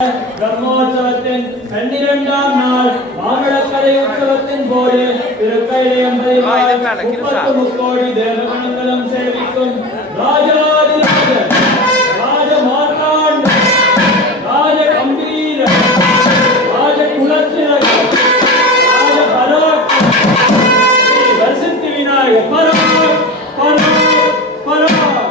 பிரம்மோற்சவத்தின் 12ஆம் நாள் மாமழக்கரை உற்சவத்தின் போது திருக்கையிலே 30 கோடி தேவகணங்களும் சேவிக்கும் ராஜாதிராஜ ராஜ மார்த்தாண்ட ராஜ கம்பீர ராஜ குலத்திரக ராஜ பராக் ஸ்ரீ வரசித்தி விநாயகர் பராக் பராக் பராக்.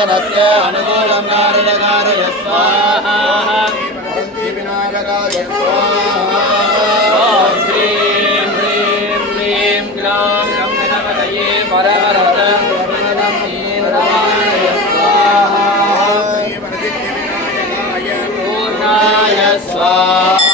नत्य अनुकूलं नारदकारय स्वाहा विनायकाय स्वाहा ॐ श्रीं ह्रीं क्लीं ग्लौं गणपतये परवरदं वरदाय स्वाहा पूर्णाय स्वाहा.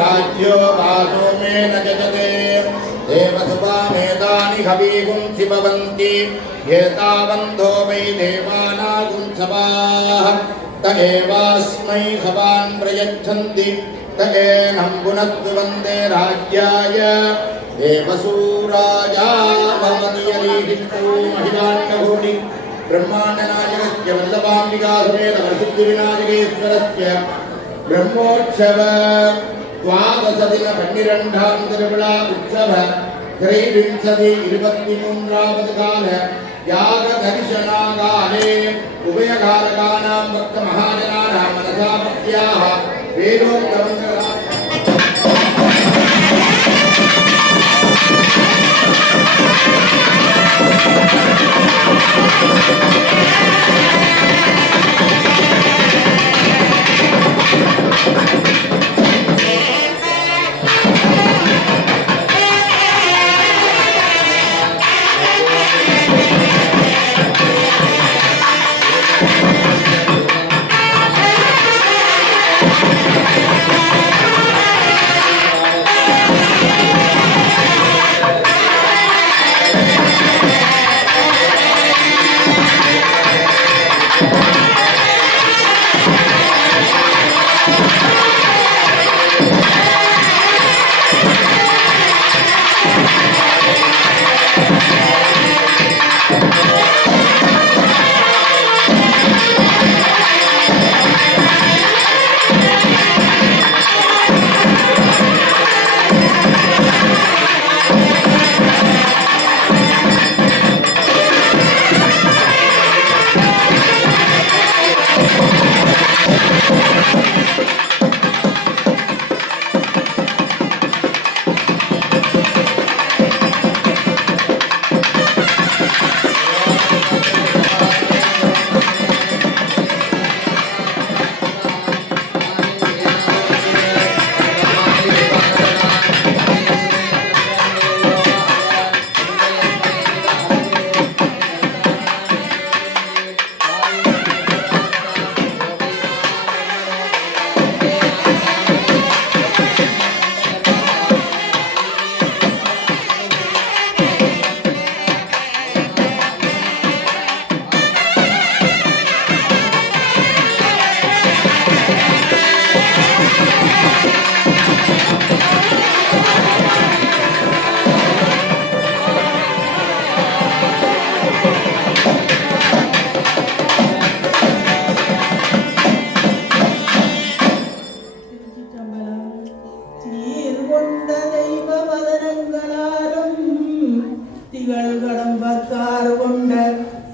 राज्यो वासो मे न जजते देवसुपामेतानि हवीगुं शिववन्ति एतावन्तो वै देवानागुं सभाः त एवास्मै सभान् प्रयच्छन्ति एनं पुनस्तु वन्दे राज्याय देवसूराजा भवति यदीहिन्दू महिलाण्डघोनि ब्रह्माण्डनायकस्य वल्लभाम्बिकासमेत वरसिद्धिविनायकेश्वरस्य ब्रह्मोत्सव द्वादशदिन 12ஆம் திருவிழா உற்சவ திரைவிம்சதி 23வது கால யாக தரிசனாகாலே உபயகாரகானாம் பக்த மகாஜனானாம் மனசா பக்தியாः வேதோக்தமங்களா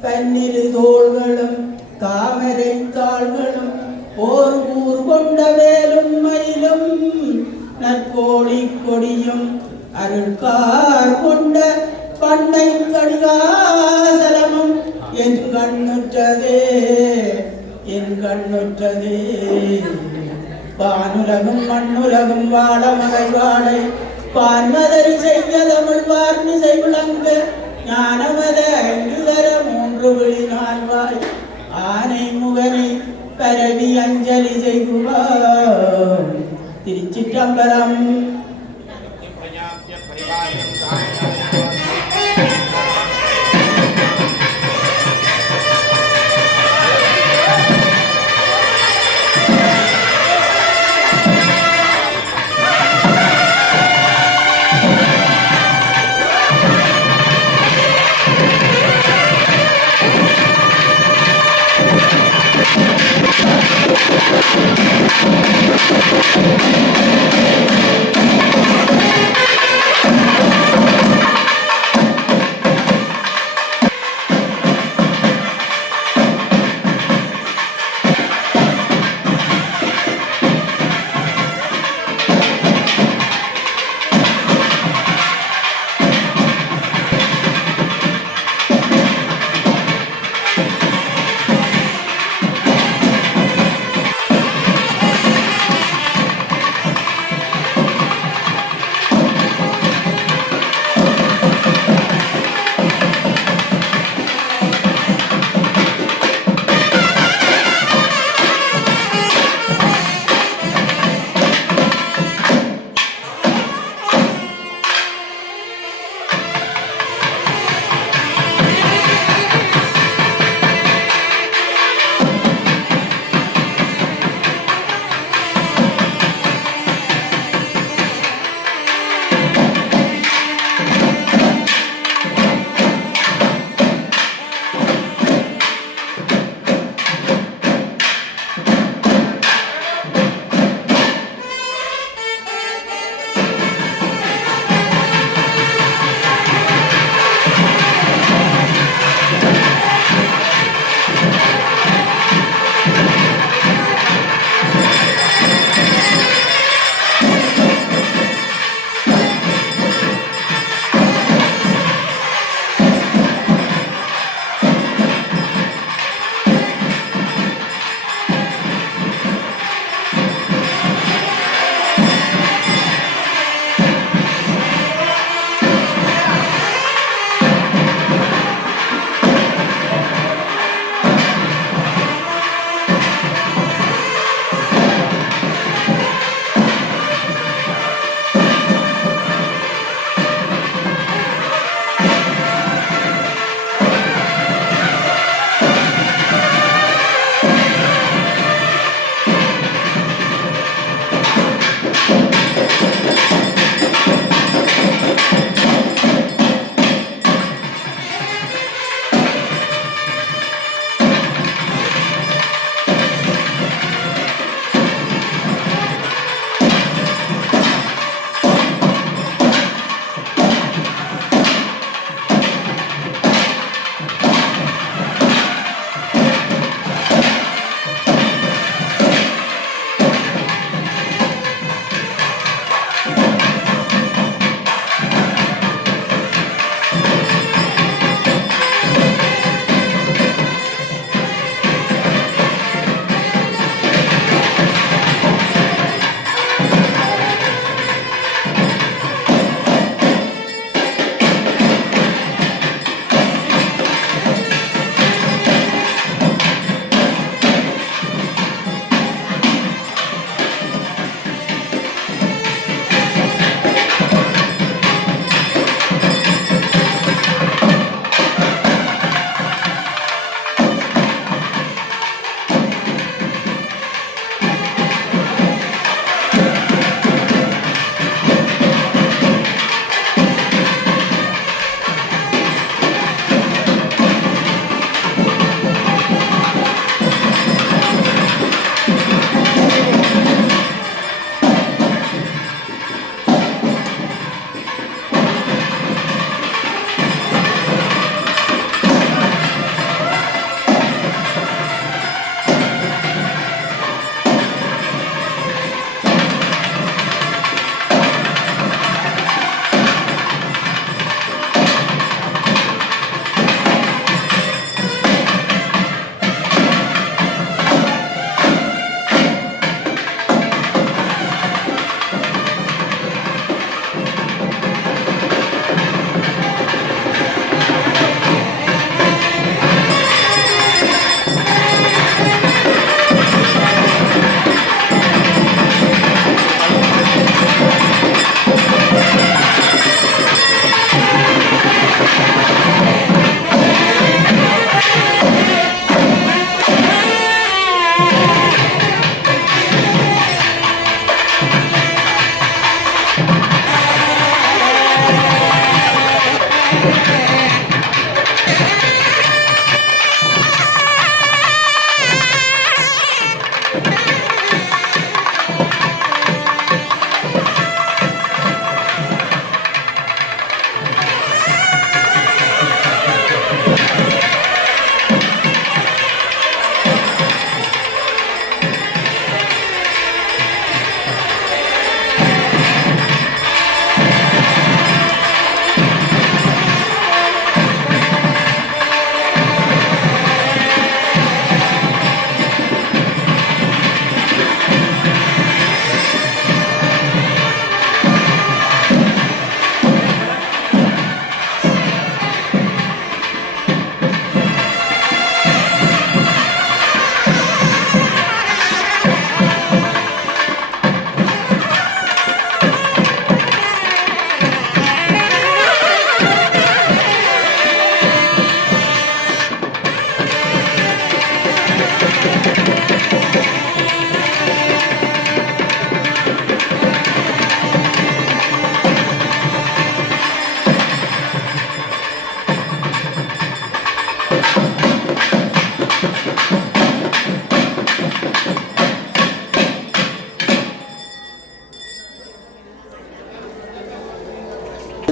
பன்னிரு தோள்களும் தாமரை தாள்களும் ஓர் ஊர் கொண்ட வேலும் மயிலும் நற்கோழி கொடியும் அருள்கார் கொண்ட பண்ணை கடிகாசலமும் என் கண்ணுற்றதே வானுலகும் மண்ணுலகும் வாழ மகை வாழை பான்மதறி செய்த தமிழ் வார்மிசை விளங்க ஞானமத 5 தர 3 விழி 4 வாய் ஆனை முகனை பரவி அஞ்சலி செய்குவார். திருச்சிற்றம்பலம். Thank you.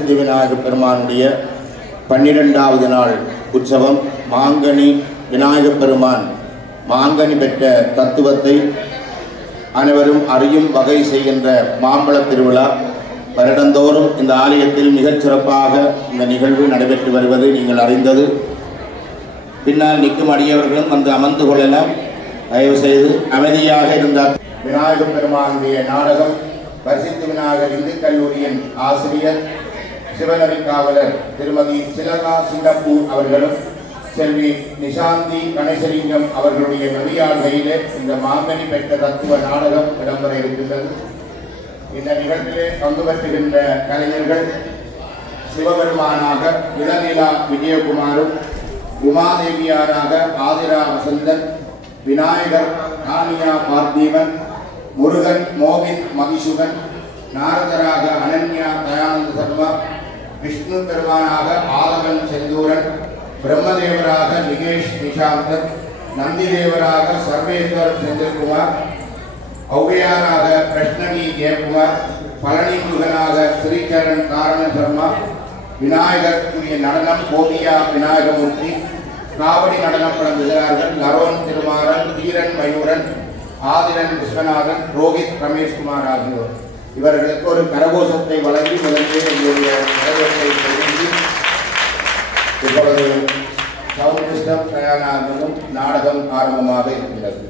வரசித்தி விநாயகப் பெருமானுடைய 12வது நாள் உற்சவம். மாங்கனி விநாயகப் பெருமான் மாங்கனி பெற்ற தத்துவத்தை அனைவரும் அறியும் வகை செய்கின்ற மாம்பழ திருவிழா வருடந்தோறும் இந்த ஆலயத்தில் மிகச் சிறப்பாக இந்த நிகழ்வு நடைபெற்று வருவது நீங்கள் அறிந்தது. பின்னால் நிற்கும் அடியவர்களும் வந்து அமர்ந்து கொள்ளலாம். தயவு செய்து அமைதியாக இருந்தார். விநாயகப் பெருமானுடைய நாடகம் வரசித்தி விநாயகர் இந்து கல்லூரியின் ஆசிரியர் சிவநெறி காவலர் திருமதி சிலகா சிங்கப்பூர் அவர்களும் செல்வி நிஷாந்தி கணேசலிங்கம் அவர்களுடைய நெறியாள்கையிலே இந்த மாங்கனி பெற்ற தத்துவ நாடகம் இடம்பெற இருக்கின்றது. இந்த நிகழ்ச்சியிலே பங்கு பெற்றுகின்ற கலைஞர்கள் சிவபெருமானாக இளநிலா விஜயகுமாரும், உமாதேவியாராக ஆதிரா வசந்தன், விநாயகர் ஆனியா பார்த்திபன், முருகன் மோகின் மகிசுகன், நாரதராக அனன்யா தயானந்த சர்மா, விஷ்ணு பெருமானாக ஆலவன் செந்தூரன், பிரம்மதேவராக நிகேஷ் நிஷாந்தன், நந்திதேவராக சர்வேஸ்வர் செந்தில்குமார், ஔவையாராக கிருஷ்ணகி ஜெயக்குமார், பழனி முருகனாக ஸ்ரீகரன் காரண சர்மா, விநாயகருக்குரிய நடனம் கோபியா விநாயகமூர்த்தி, காவடி நடனம் வழங்குகிறார்கள் நரோன் திருமாறன், தீரன் மயூரன், ஆதிரன் விஸ்வநாதன், ரோஹித் ரமேஷ்குமார் ஆகியோர். இவர்களுக்கு ஒரு கரகோஷத்தை வழங்கி முதலிலே எங்களுடைய வரவேற்பை தெரிவித்து இப்பொழுது சவுண்ட் சிஸ்டம் தயாராகவும் நாடகம் ஆரம்பமாக இருக்கின்றது.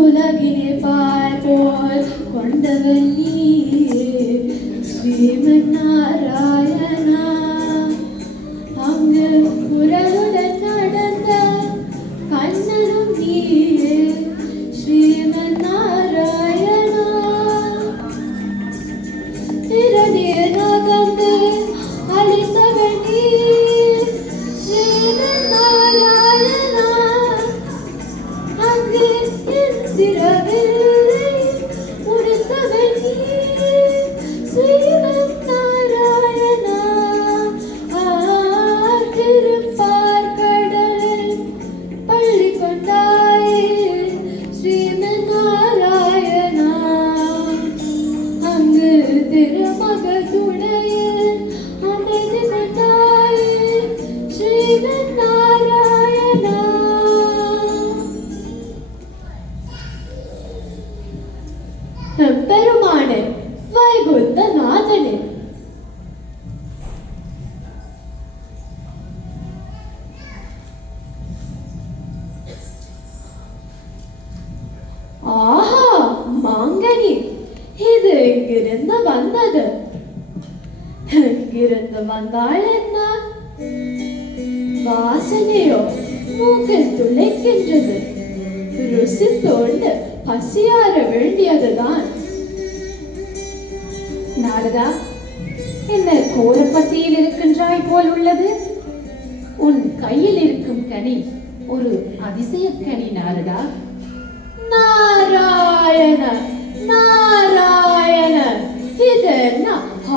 உலகிலே பார்ப்போர் கொண்டவன் நீயே ஸ்ரீமன் நாராயணா. அங்கு குரலுடன் நடந்த கண்ணனும் நீயே ஸ்ரீமன் நாராயணா. திரளே நகர்ந்து அளித்தவன் நீயே ஸ்ரீமன் நாராயணா. அங்கு திரவில்லை முடித்தவன் நீயே ஸ்ரீமன் நாராயணா. திருப்பார் கடலில் பள்ளி கொண்டாயே ஸ்ரீமன் நாராயணா. அங்கு திருமகள் துணையில் அமைதி கொண்டாயே ஸ்ரீமன் நாராயணா. பெருமானே வைகுந்த நாதனே, ஆஹா மாங்கனி, இது எங்கிருந்து வந்தது? எங்கிருந்து வந்தாள் என்ன? வாசனையோ மூக்கில் துளைக்கின்றது. ருசித்தோண்டு பசியார வேண்டியதுதான். நாரதா, என்ன கோர பசியில் இருக்கின்றாய் போல் உள்ளது? உன் கையில் இருக்கும் கனி ஒரு அதிசய கனி நாரதா. நாராயண நாராயண இது என்ன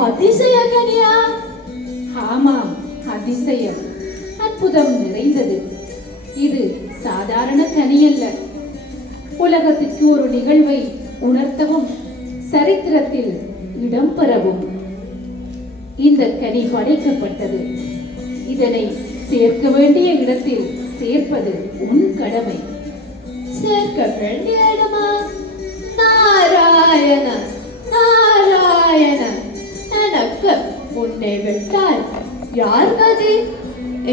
அதிசய கனியா? ஆமாம், அதிசயம், அற்புதம் நிறைந்தது. இது சாதாரண கனியல்ல. உலகத்திற்கு ஒரு நிகழ்வை உணர்த்தவும் சரித்திரத்தில் இடம்பெறவும் இந்த கனி படைக்கப்பட்டது. இதனை சேர்க்க வேண்டிய இடத்தில் சேர்ப்பது உன் கடமை. சேர்க்க வேண்டிய இடமா? நாராயண நாராயண எனக்கு உன்னை விட்டால் யார் கதி?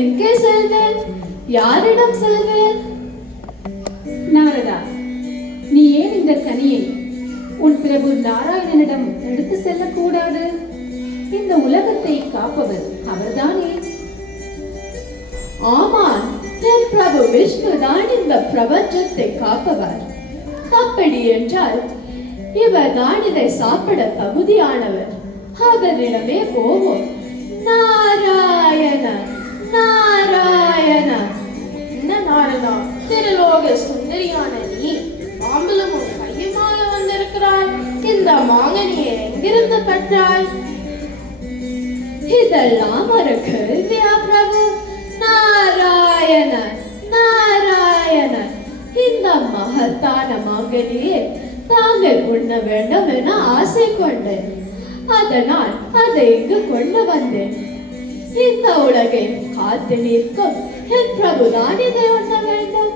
எங்கே செல்வேன்? யாரிடம் செல்வேன்? நாரதா, நீ ஏன் இந்த கனியை உன் பிரபு நாராயணனிடம் எடுத்து செல்லக்கூடாது? இந்த உலகத்தை காப்பவர் அவர்தானே. ஆமான், என் பிரபு விஷ்ணு தான் இந்த பிரபஞ்சத்தை காப்பவர். அப்படி என்றால் இவர் தான் இதை சாப்பிட தகுதியானவர். அவரிடமே போவோம். நாராயண நாராயண. என்ன நாரதா, திருலோக சுந்தரியான நீ மாம்பழம் உன் கையுமால வந்திருக்கிறாய். இந்த மாங்கனியை எங்கிருந்து பெற்றாய்? இதெல்லாம் ஒரு கேள்வியா பிரபு? நாராயண நாராயண. இந்த மகத்தான மாங்கனியை தாங்கள் உண்ண வேண்டும் என ஆசை கொண்டேன். அதனால் அதை இங்கு கொண்டு வந்தேன். இந்த உலகை காத்து நிற்கும் என் பிரபுதான் இதை உண்ண வேண்டும்.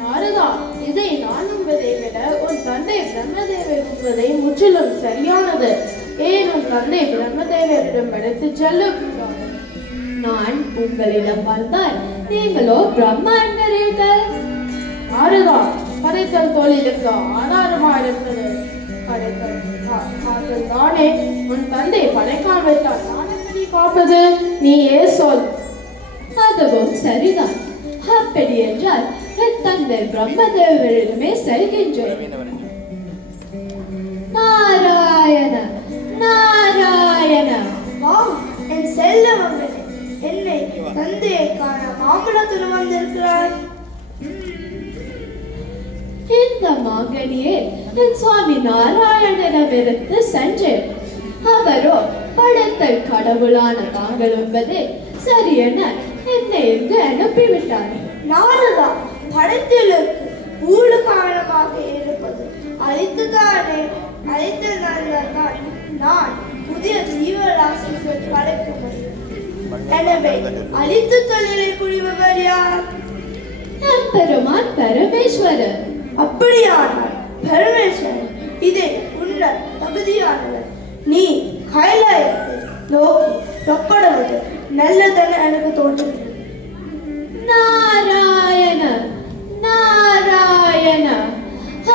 நாரதா, இதை நான் உண்பதை விட உன் தந்தை பிரம்மதேவர் உண்பதை முற்றிலும் சரியானது. ஏன் உன் தந்தை பிரம்மதேவரிடம் எடுத்துச் செல்லக்கூடாது? நான் உங்களிடம் வந்தால் நீங்களோ பிரம்மா என்கிறீர்கள். நாரதா, படைத்தல் தொழிலுக்கு ஆதாரமா இருந்தது படைத்தல் காத்தல் தானே. உன் தந்தை படைக்காவிட்டால் நான் எப்படி காப்பது? நீயே சொல். அதுவும் சரிதான். அப்படி என்றால் என் தந்தை பிரம்மதேவரிடமே செல்கின்றேன். நாராயண நாராயண. என் செல்ல மகனே, என்னை தந்தையை காண மாம்பழத்தில் வந்திருக்கிறாய். இந்த மாங்கனியை என் சுவாமி நாராயணனிடமிருந்து சென்றேன். அவரோ படைத்தல் கடவுளான தாங்கள் என்பதே சரி என என்னை இங்கு அனுப்பிவிட்டார். நாரதா, படைத்தலுக்கு ஊழு காரணமாக இருப்பது அழித்துதானே. அழித்து நல்லதான் நான் புதிய ஜீவராசிகள் படைக்க முடியும். எனவே அழித்து தொழிலை புரிபவர் யார்? பெருமான் பரமேஸ்வரர். அப்படியானால் பரமேஸ்வரன் இதை உண்ண தகுதியானவர். நீ கைலாயத்தை நோக்கி புறப்படுவது நல்லதென எனக்கு தோன்றுகிறது. நாராயண நாராயண.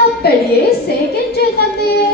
அப்படியே செய்கின்ற தந்தையே.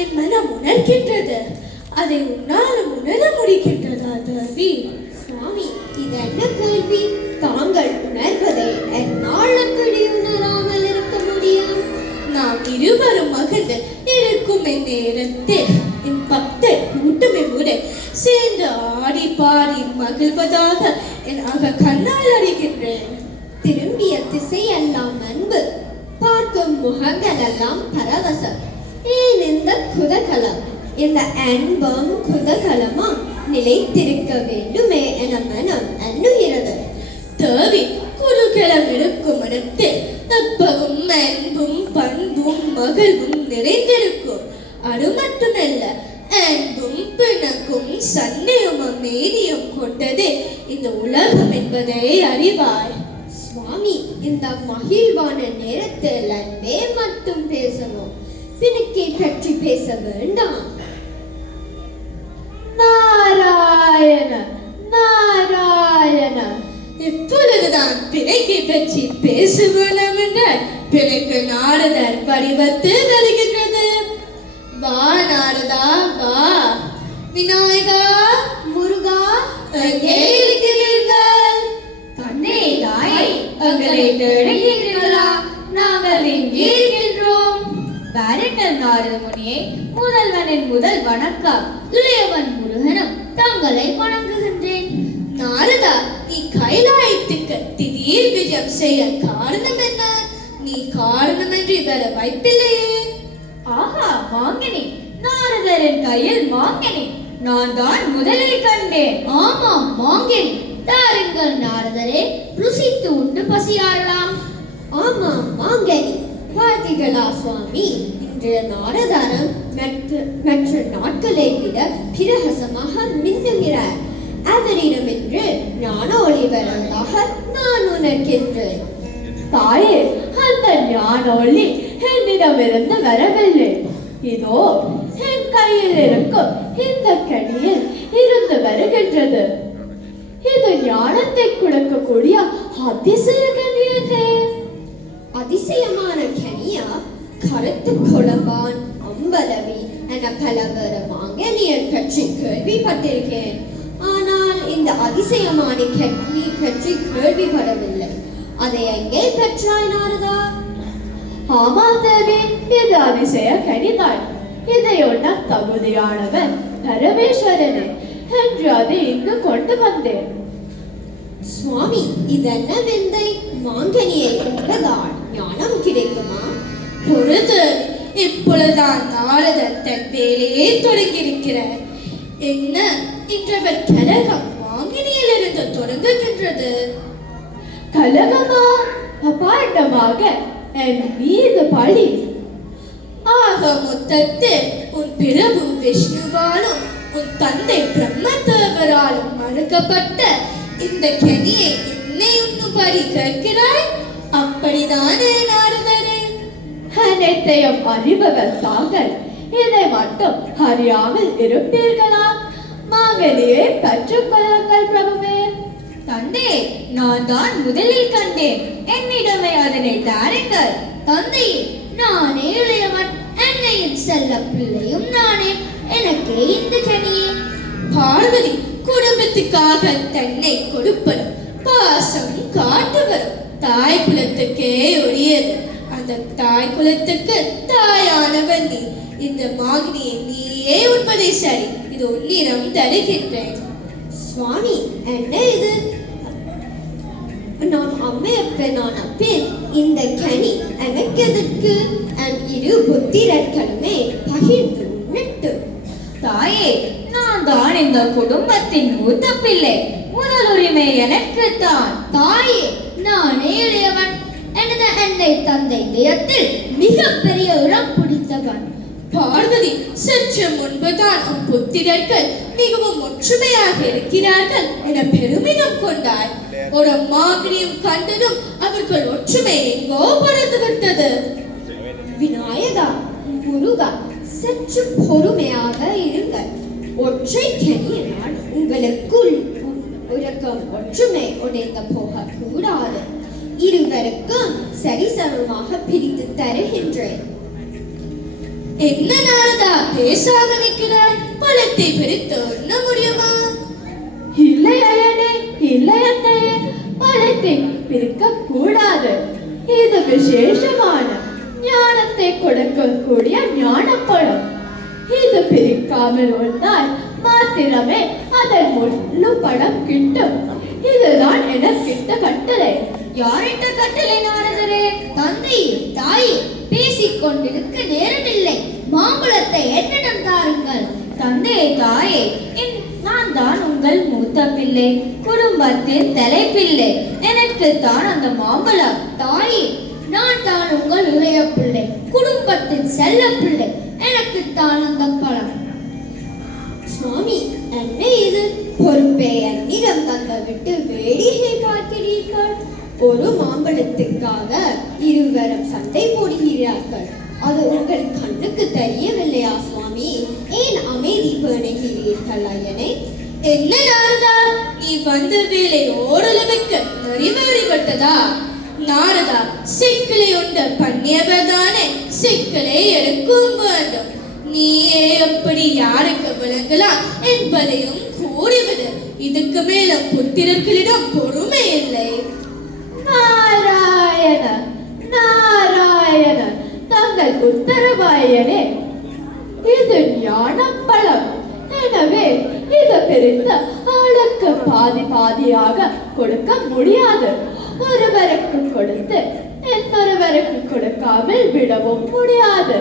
என் மனம் உணர்கின்றது. அதை உன்னாலும் உணர முடிக்கின்றதா தேவி? சுவாமி, இது என்ன கேள்வி? தாங்கள் உணர்வதை என்னால் எப்படி உணராமல் இருக்க முடியும்? நாம் இருவரும் மகிழ்ந்து இருக்கும் நேரத்தில் என் பக்தர் கூட்டமை உடன் சேர்ந்து ஆடி பாடி மகிழ்வதாக என் கண்ணால் அறிகின்றேன். திரும்பிய திசையெல்லாம் அன்பு, பார்க்கும் முகங்கள் எல்லாம் பரவசம். ஏன் இந்த குதகலம்? இந்த அன்பும் குதகலமும் நிலைத்திருக்க வேண்டுமே என மனம் எண்ணுகிறது. தேவி, குருகலம் இருக்கும் இடத்தில் எப்பவும் அன்பும் பண்பும் மகிழ்வும் நிறைந்திருக்கும். அது மட்டுமல்ல, அன்பும் பிணக்கும் சண்டையும் அமைதியும் கொண்டதே இந்த உலகம் என்பதை அறிவாய். சுவாமி, இந்த மகிழ்வான நேரத்தில் அன்பே மட்டும் பேசணும், பிணக்கை பற்றி பேச வேண்டாம். நாராயண நாராயண, இப்பொழுதுதான் பிணைக்கை பற்றி பேசுவோம் என்றால் பிணைக்கு நாரதர் வடிவத்தில் வருகின்றது. வா நாரதா வா. விநாயகா, முருகா, எங்கே இருக்கிறீர்கள்? தந்தையாய், எங்களை தேடுகிறீர்களா? நாங்கள் இங்கே இருக்கின்றோம். பாரட்டல் நாரத முனியே, முதல்வனின் முதல் வணக்கம். இளையவன் முருகனும் தங்களை வணங்குகின்றேன். நாரதா, நீ கைலாயத்துக்கு திடீர் விஜயம் செய்ய காரணம் என்ன? நீ காரணமின்றி வர வாய்ப்பில்லையே. ஆஹா, மாங்கனி! நாரதரின் கையில் மாங்கனி நான் தான் முதலில் கண்டேன். ஆமாம், மாங்கனி. தாருங்கள் நாரதரே, ருசித்து உண்டு பசியாறலாம். ஆமாம், மாங்கனி. பார்த்தீர்களா சுவாமி, இன்றைய நாரதரம் மற்ற நாட்களை விட பிரகாசமாக மின்னுகிறார். அவரிடம் இன்று ஞானொளி வருவதாக நான் உணர்கின்றேன். தாயே, அந்த ஞானொளி என்னிடமிருந்து வரவில்லை. இதோ என் கையில் இருக்கும் இந்த கனியில் இருந்து வருகின்றது. இது ஞானத்தை கொடுக்கக்கூடிய அதிசய கனியனே. அதிசயமான கனியா? கருத்து குளவான், அம்பலவி என பலவர மாங்கனியர் பற்றி கேள்விப்பட்டிருக்கேன். ஆனால் இந்த அதிசயமான கனி பற்றி கேள்விப்படவில்லை. அதை எங்கே பெற்றாய் நாரதா? ஆமாம் தேவி, இது அதிசய கனிதான். இதை உண்ண தகுதியானவன் பரமேஸ்வரனே என்று அதை இங்கு கொண்டு வந்தேன். சுவாமி, இதென்ன விந்தை? மாங்கனியை உண்டதால் ஞானம் கிடைக்குமா? பொழுது இப்பொழுதுதான் நாரதர் தன் வேலையை தொடங்கியிருக்கிறார். என்ன, இன்றவர் கலகம் மாங்கனியிலிருந்து தொடங்குகின்றது. கலகமா? அபாண்டமாக என் மீது பழி. ஆக மொத்தத்தில் உன் பிரபு விஷ்ணுவாலும் உன் தந்தை பிரம்மதேவராலும் மறுக்கப்பட்ட இந்த கனியை என்னை உண்ணும்படி கேட்கிறாய்? அப்படிதானே நாரதரே? அனைத்தையும் அறிபவர் தாங்கள் இதை மட்டும் அறியாமல் இருப்பீர்களா? மாங்கனியை பெற்றுக் கொள்ளுங்கள் பிரபுவே. தந்தை, நான் தான் முதலில் கண்டேன். என்னிடமே அதனை தாருங்கள். தந்தை, நானே இளையவன், என்னையும் செல்ல பிள்ளையும் நானே. எனக்கு இந்த கனியே. பார்வதி குடும்பத்துக்காக தன்னை கொடுப்பதும் பாசம் காட்டுவதும் தாய் குலத்துக்கே உரியது. அந்த தாய் குலத்துக்கு தாயானவன் நீ. இந்த மாங்கனியை நீயே உண்பதை சரி. இது உன்னிடம் தருகின்றேன். சுவாமி, என்ன இது? நான் அம்மையப்பனான பின் இந்த கனி எனக்கு எதற்கு? என் இரு புத்திரர்களுமே பகிர்ந்து உண்ணட்டும். தாயே, நான் தான் இந்த குடும்பத்தின் மூத்த பிள்ளை. முதல் உரிமை எனக்கு தான். தாயே, நானே இளையவன். எனது அன்னை தந்தை இதயத்தில் மிகப்பெரிய இடம் பிடித்தவன். பார்வதி, சற்று முன்புதான் உன் புத்திரர்கள் மிகவும் ஒற்றுமையாக இருக்கிறார்கள் என பெருமிதம் கொண்டாய். ஒரு மாங்கனியும் கண்டதும் அவர்கள் ஒற்றுமை எங்கோ பறந்து விட்டது. விநாயகா, முருகா, சற்று பொறுமையாக இருங்கள். ஒற்றை கனியினால் உங்களுக்குள் இருக்கும் ஒற்றுமை உடைந்து போக கூடாது. இருவருக்கும் சரிசமமாக பிரித்து தருகின்றேன். என்ன நாரதா பேசாம நிற்கிறாய்? பழத்தை பிரித்து உண்ண முடியுமா? இல்லை அயனே, இல்லை அன்னையே, பழத்தை பிரிக்க கூடாது. இது விசேஷமான ஞானத்தை கொடுக்கக்கூடிய ஞானப்பழம். இது பிரிக்காமல் உண்டால் மாத்திரமே அதன் முழு பழம் கிட்டும். இதுதான் எனக்கிட்ட கட்டளை. யாரிட்ட கட்டளை நாரதரே? தந்தை தாய் பேசிக் கொண்டிருக்க நேரமில்லை. மாம்பழத்தை என்னிடம் தாருங்கள். தந்தையை தாயே, நான் தான் உங்கள் மூத்த பிள்ளை, குடும்பத்தின் தலைப்பிள்ளை. எனக்கு தான் அந்த மாம்பழம். தாயே, நான் தான் உங்கள் இளைய பிள்ளை, குடும்பத்தின் செல்ல பிள்ளை. எனக்கு தான் அந்த பழம். சுவாமி, என்ன இது? பொறுப்பை என்னிடம் தந்த விட்டு வேடிக்கை பார்க்கிறீர்கள். ஒரு மாம்பழத்துக்காக இருவரும் சண்டை போடுகிறார்கள். அது உங்கள் கண்ணுக்கு தெரியவில்லையா சுவாமி? ஏன் அமைதி பேணுகிறீர்கள் ஐயனே? என்ன நாரதா, நீ வந்த வேலை ஓரளவுக்கு நிறைவேறிவிட்டதா? நாரதா, சிக்கலை உண்டு பண்ணியவர்தானே சிக்கலை எடுக்கும் வேண்டும். நீயே எப்படி யாருக்கு விளங்கலாம் என்பதையும் கூறிவிடு. இதுக்கு மேல புத்திரர்களிடம் பொறுமை இல்லை. நாராயண நாராயண, தங்கள் உத்தரவாயனே. இது ஞானப்பழம். எனவே இது பிரித்து ஆளுக்கு பாதி பாதியாக கொடுக்க முடியாது. ஒருவருக்கு கொடுத்து இன்னொருவருக்கு கொடுக்காமல் விடவும் முடியாது.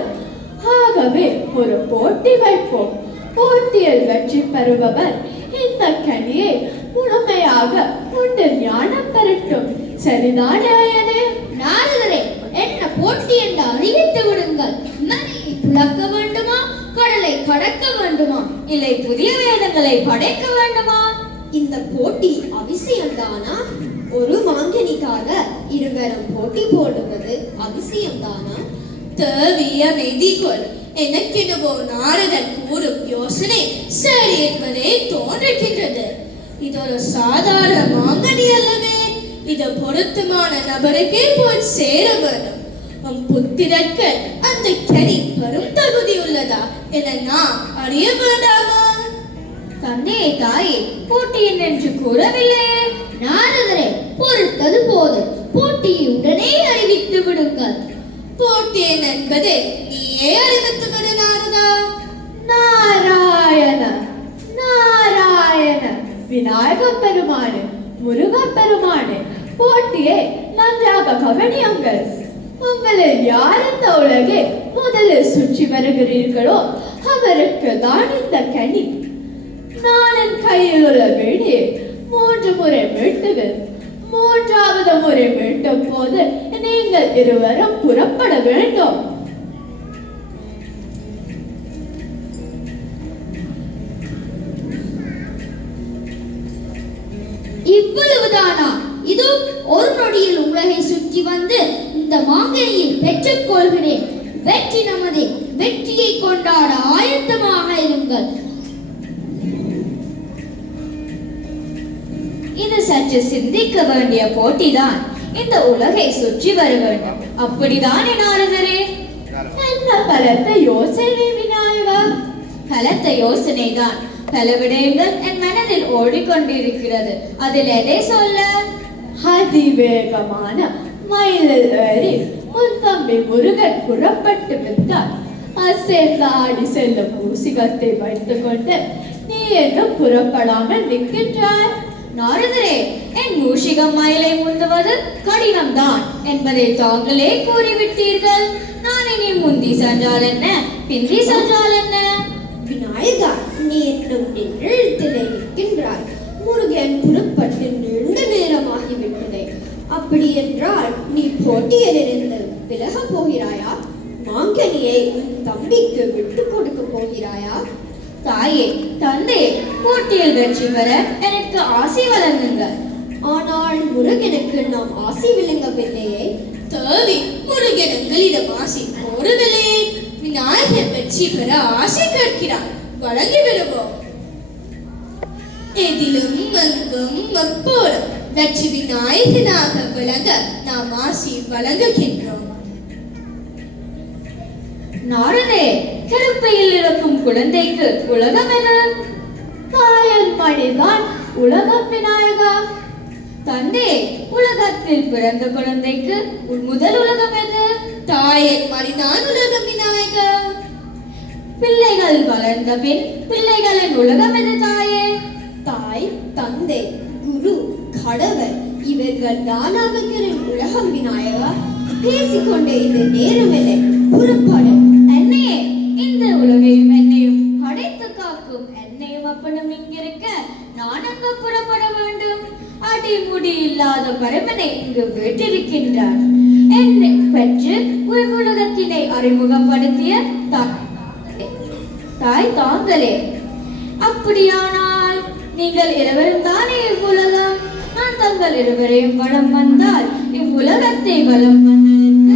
ஆகவே ஒரு போட்டி வைப்போம். போட்டியில் வெற்றி பெறுபவர் இந்த கனியை முழுமையாக உண்டு ஞானம் பெறட்டும். சரிதானே அயனே? நாரதரே, என்ன போட்டி என்று அறிவித்து விடுங்கள். மலையை புழக்க வேண்டுமா, கடலை கடக்க வேண்டுமா, இல்லை புதிய வேதங்களை படைக்க வேண்டுமா? இந்த போட்டி அவசியம்தானா? ஒரு மாங்கனிக்காக இருவரும் போட்டி போடுவது அவசியம்தானா? தேவிய மெய்திக்கொள். எனக்கெனவோ நாரதன் கூறும் யோசனை சரி என்பதே தோன்றுகின்றது. இது ஒரு சாதாரண மாங்கனி அல்லவே. இது பொருத்தமான நபருக்கே போய் சேர வேண்டும். புத்திரக்கு அந்த கனி பெரும் தகுதி உள்ளதா என நான் அறிய வேண்டாமா? தந்தையை தாயே, போட்டியின் என்று கூறவில்லையே. நாரதரே, பொறுத்தது போது போட்டியை உடனே அறிவித்து விடுங்கள். போட்டி என்பதை நீயே அறிவித்து விடு நாரதா. நாராயண நாராயண, விநாயக பெருமானே, முருக பெருமானே, போட்டியை நன்றாக கவனியுங்கள். உங்களில் யார் இந்த உலகை முதலில் சுற்றி வருகிறீர்களோ அவருக்கு தான் இந்த கனி. நான் என் கையில் உள்ள வீடியை 3 முறை மீட்டுவேன். 3வது முறை மீட்டும் போது நீங்கள் இருவரும் புறப்பட வேண்டும். இவ்வளவுதானா? இது ஒரு நொடியில் உலகை சுற்றி வந்து இந்த மாங்கனியை பெற்றுக் கொள்கிறேன். வெற்றி நமதே. வெற்றியை கொண்டாட ஆயத்தமாக இருங்கள். இது சற்று சிந்திக்க வேண்டிய போட்டிதான். இந்த உலகை சுற்றி வர வேண்டும். அப்படிதானே நாரதரே? என்ன பலத்த யோசனை விநாயகா? பலத்த யோசனை தான். பல விடயங்கள் என் மனதில் ஓடிக்கொண்டிருக்கிறது. அதில் எதை சொல்ல? அதிவேகமான மயிலில் ஏறி உன் தம்பி முருகன் புறப்பட்டு விட்டார். அசைந்து ஆடி செல்லும் ஊசிகத்தை வைத்துக் கொண்டு நீ இன்னும் புறப்படாமல் நிற்கின்றாய். நாரதரே, என் மூஷிகம் மயிலை முந்துவது கடினம்தான் என்பதை தாங்களே கூறிவிட்டீர்கள். நான் இனி முந்தி சென்றால் என்ன, பிந்தி சென்றால் என்ன? விநாயகா, நீ என்னும் நிழத்திலே நிற்கின்றாய். முருகன் புறப்பட்டு நீண்ட நேரமாகிவிட்டதே. அப்படி என்றால் நீ போட்டியிலிருந்து விலக போகிறாயா? மாங்கனியை உன் தம்பிக்கு விட்டு கொடுக்க போகிறாயா? தாயே, தந்தையே, போட்டியில் வெற்றி பெற எனக்கு ஆசை வழங்குங்க. ஆனால் முருகனுக்கு நாம் ஆசை விளங்கவில்லையே. தேவி, முருகன் எங்களிடம் ஆசை கோரவில்லையே. விநாயகர் வெற்றி பெற ஆசை கேட்கிறார். வழங்கி விடுவோம். எதிலும் எங்கும் எப்போதும் வெற்றி விநாயகனாக விளங்க நாம் ஆசை வழங்குகின்றோம். நாரதே, கருப்பையில் இருக்கும் குழந்தைக்கு உலகம் எது? தாயன் மணிதான் உலகம் விநாயகா. தந்தை, உலகத்தில் பிறந்த குழந்தைக்கு முதல் உலகம் எது? தாயின் மடிதான் உலகம் விநாயகா. பிள்ளைகள் வளர்ந்த பின் பிள்ளைகளின் உலகம் எது தாயே? தாய், தந்தை, குரு, கடவுள் இவர்கள் தான் அவர்களின் உலகம் விநாயகா. பேசிக்கொண்டே இது நேரமில்லை, புறப்படும். என்னையே, இந்த உலகையும் என்னையும் அடைத்து காக்கும் என்னையும் அப்பனும் இங்கிருக்க நான் அங்கு புறப்பட வேண்டும். அடிமுடி இல்லாத பரமனை இங்கு வீட்டிருக்கின்றார். என்னை பெற்று உலகத்தினை அறிமுகப்படுத்திய தாய் தாங்களே. அப்படியானால் நீங்கள் இருவரும் தானே இவ்வுலகம். நான் தங்கள் இருவரையும் வளம் வந்தால் இவ்வுலகத்தை வளம் வந்ததற்கு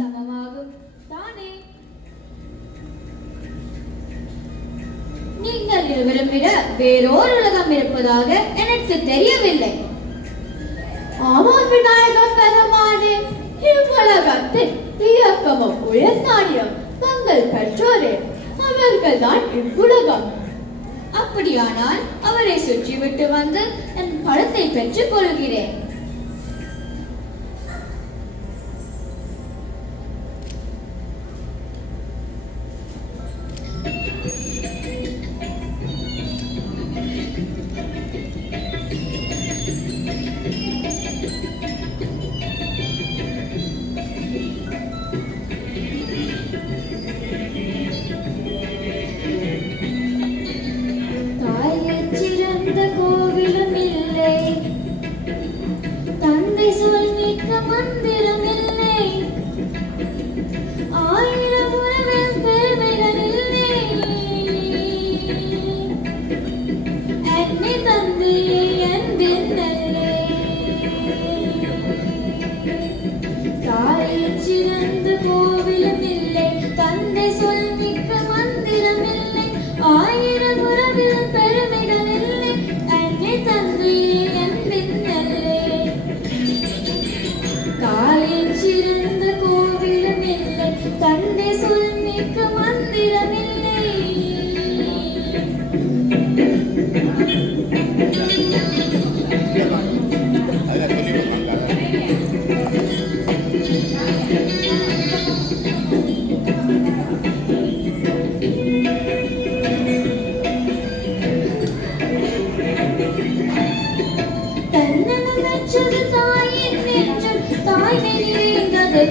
சமமாகும் தானே. நீங்கள் இருவரும் விட வேறோர் உலகம் இருப்பதாக எனக்கு தெரியவில்லை. ஆமாம் விநாயகப் பெருமானே, இவ்வுலகத்தின் இயக்கமும் உயர்நாடியும் தங்கள் பெற்றோரே. அவர்கள்தான் இவ்வுலகம். அப்படியானால் அவரை சுற்றிவிட்டு வந்து என் பழத்தை பெற்றுக் கொள்கிறேன்.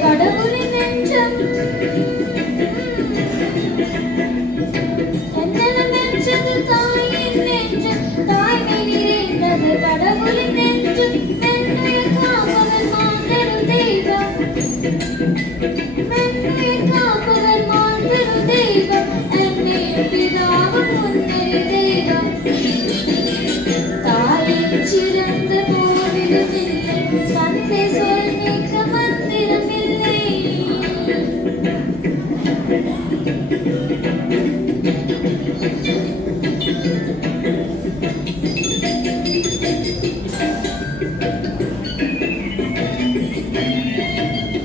கடவுளின் நெஞ்சம் என்னென்னது தாயின் நெஞ்சம் தாய்மை நிறைந்தது கடவுளின் நெஞ்சம் மென்னுயிர் காப்பவர் மாந்தரும் தெய்வம் மென்னுயிர் காப்பவர் மாந்தரும் தெய்வம் என்னையும் பிதாவும் முன்னறி தெய்வம் தாயின் சிறந்த கோவிலும் இல்லை தந்தை சொல் மிக்க மந்திரம் இல்லை.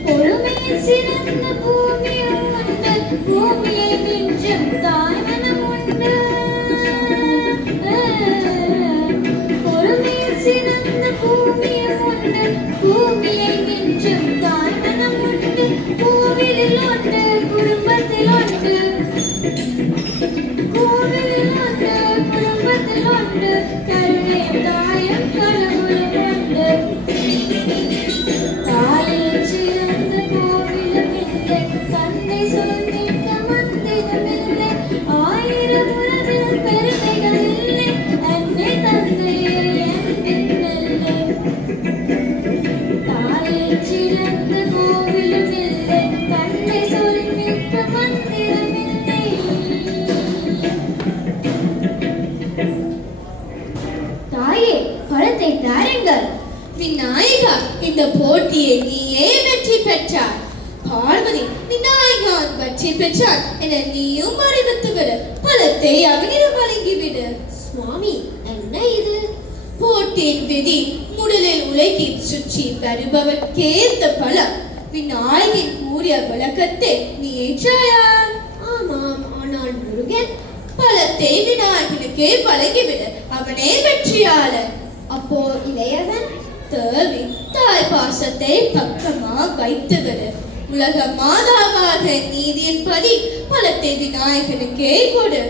பொறுமையில் சிறந்த பூமியும் உண்டு பூமியை மிஞ்சும் தாய்மனம் உண்டு. பொறுமையில் சிறந்த பூமியும் உண்டு பூமியை மிஞ்சும் தாய்மனம் உண்டு. கோவிலில் உண்டு குடும்பத்தில் உண்டு கோவிலில் உண்டு குடும்பத்தில் உண்டு கருணையும் தாயும் கடவுளும் உண்டு. தாயின் சிறந்த கோவிலும் இல்லை தந்தை சொல்மிக்க மந்திரம் இல்லை ஆயிரம் உறவிலும் பெருமைகள் இல்லை என்னை தந்தையே என்பில்லை. தாயின் சிறந்த கோவிலும் இல்லை தந்தை சொல்மிக்க மந்திரம் இல்லை. தாயே, பழத்தை தாருங்கள். விநாயகா, இந்த போட்டியை நீயே வெற்றி பெற்றாய். பார்வதி, விநாயகன் வெற்றி பெற்றார் என நீயும் அறிவித்துவிடு. பழத்தை அவனிடம் வழங்கிவிடு. சுவாமி, என்ன இது? போட்டியின் விதி முதலில் உலகை சுற்றி வருபவர்க்கேற்ற பலம். விநாயகன் கூறிய விளக்கத்தை நீ ஏற்றாயா? முருகன் பலத்தை விநாயகனுக்கே வழங்கிவிடு, அவனே வெற்றியாளர். அப்போ இளையவன்? தேவி தாய் பாசத்தை பக்கமா வைத்துவிடு. உலக மாதாவாக நீதியின்படி பலத்தை விநாயகனுக்கே கொடு.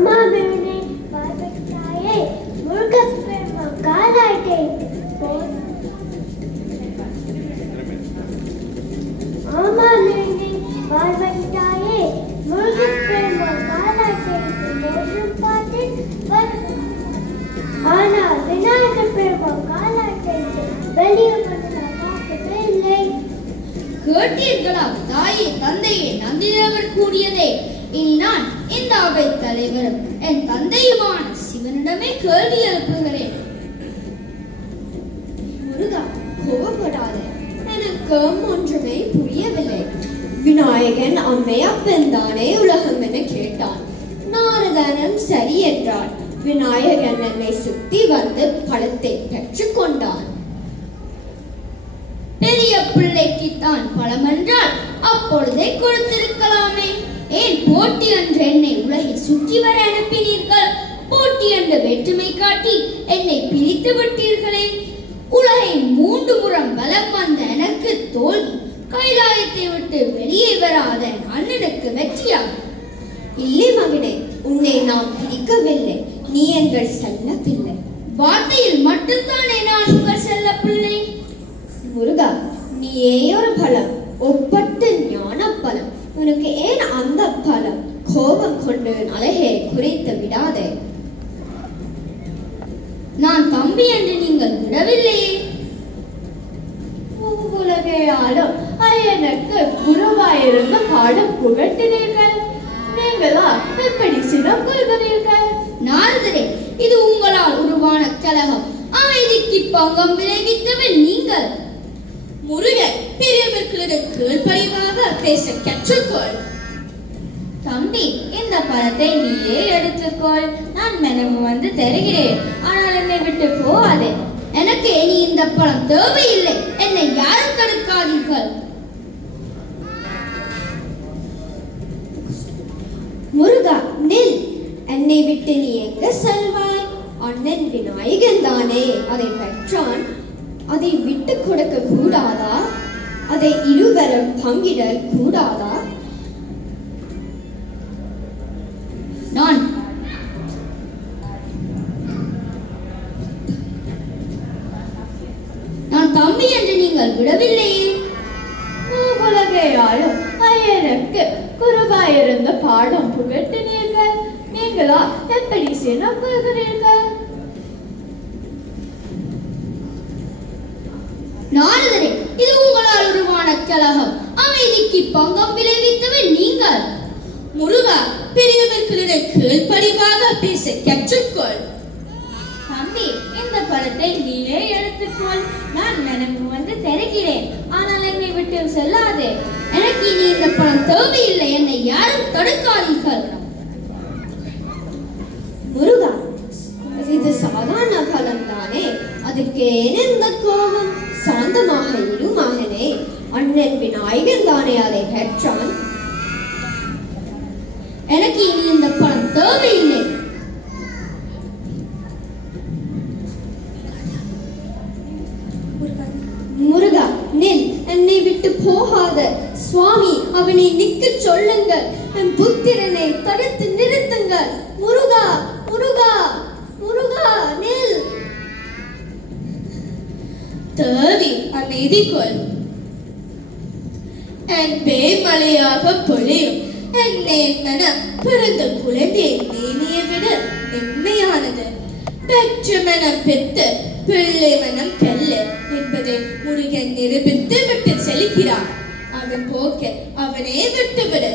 அம்மாவினை பார்வைத்தாயே முருகப்பெருமான் காலாட்டை அம்மாவினை பார்வைத்தாயே முருகப்பெருமான் காலாட்டை போற்றும் பாட்டில் ஆனால் விநாயகர் பெருமான் காலாட்டை வெளியே பார்க்கவே இல்லை. கேட்டீர்களா தாயே தந்தையே நந்திதேவர் கூறியதே? இனி நான் இந்த அவை தலைவரும் என் தந்தையுமான சிவனிடமே கேள்வி எழுப்புகிறேன். முருகா, கோபப்படாதே. எனக்கு ஒன்றுமே புரியவில்லை. விநாயகன் அம்மை அப்பன் தானே உலகம் என கேட்டான். நாரதனும் சரி என்றான். விநாயகன் என்னை சுத்தி வந்து பழத்தை பெற்றுக் கொண்டான். பெரிய பிள்ளைக்குத்தான் பழம் என்றால் அப்பொழுதே கொடுத்திருக்கலாமே. ஏன் போட்டி என்று என்னை உலகை சுற்றி வர அனுப்பினீர்கள்? போட்டி என்ற வேற்றுமை காட்டி என்னை பிரித்து விட்டீர்களே. உலகை 3 முறம் பலம் வந்த எனக்கு தோல்வி. கைலாயத்தை விட்டு வெளியே வராத அண்ணனுக்கு வெற்றியா? இல்லை மகனே, உன்னை நான் பிரிக்கவில்லை. நீ எங்கள் செல்ல பிள்ளை. வார்த்தையில் மட்டும்தானே நான் உங்கள் செல்ல பிள்ளை. முருகா, நீயே ஒரு பலம், ஒப்பட்டு ஞான பலம். உனக்கு ஏன் அந்த பலம்? கோபம் கொண்டு அழகை குறைத்து விடாதே. நான் தம்பி என்று நீங்கள் விடவில்லையே. உலகையாலும் எனக்கு குருவாயிருந்து பாடம் புகட்டினீர்கள். நீங்களா எப்படி சினம் கொள்கிறீர்கள்? நாரதரே, இது உங்களால் உருவான கலகம். அமைதிக்கு பங்கம் விளைவித்தவன் நீங்கள். முருகன், பெரியவர்களிடம் கீழ்ப்படிவாக பேச கற்றுக்கொள். தம்பி, இந்த பழத்தை நீயே எடுத்துக்கொள். நான் மெனமும் வந்து தருகிறேன். ஆனால் என்னை விட்டு போகாதே. எனக்கு இனி இந்த பழம் தேவையில்லை. என்னை யாரும் தடுக்காதீர்கள். முருகா, நில். என்னை விட்டு நீ எங்க செல்வாய்? அண்ணன் விநாயகன் தானே அதை பெற்றான். அதை விட்டு கொடுக்க கூடாதா? அதை இருவரும் பங்கிட கூடாதா? நான் தம்பி என்று நீங்கள் விடவில்லையே. உலகையாலும் எனக்கு குருவாயிருந்த பாடம் புகட்டினீர்கள். நீங்களா எப்படி சினம் கொள்கிறீர்கள்? நாரதரே, இது உங்களால் உருவான கலகம். அமைதிக்கு பங்கம் விளைவித்தவன் நீங்கள். முருகா, பெரியவர்களிடம் கீழ்ப்படிவாக பேச கற்றுக்கொள். தம்பி, இந்த பழத்தை நீயே எடுத்துக்கொள். நான் மெனமும் வந்து தருகிறேன். ஆனால் என்னை விட்டு செல்லாதே. எனக்கு இனி இந்த பழம் தேவையில்லை. என்னை யாரும் தடுக்காதீர்கள். முருகா, இது சாதாரண பழம் தானே. அதுக்கு ஏன் இந்த கோபம்? சாந்தமாக இரு மகனே. அண்ணன் விநாயகன் தானே அதை பெற்றான். எனக்கு இனி இந்த பழம் தேவையில்லை. முருகா, நில். என்னை விட்டு போகாத. சுவாமி, அவனை நிற்க சொல்லுங்கள். என் புத்திரனை தடுத்து நிறுத்துங்கள். முருகா, முருகா, முருகா, நில். தேவி, அமைதி கொள். என் பேமலையாக பொழியும். என்னை மனம் பிறந்த குழந்தை மேனியை விட மென்மையானது. பெற்ற மனம் பெற்று பிள்ளை மனம் கல்ல என்பதை முருகன் நிரூபித்து விட்டு செல்கிறான். அவன் போக்க அவனே விட்டுவிடு.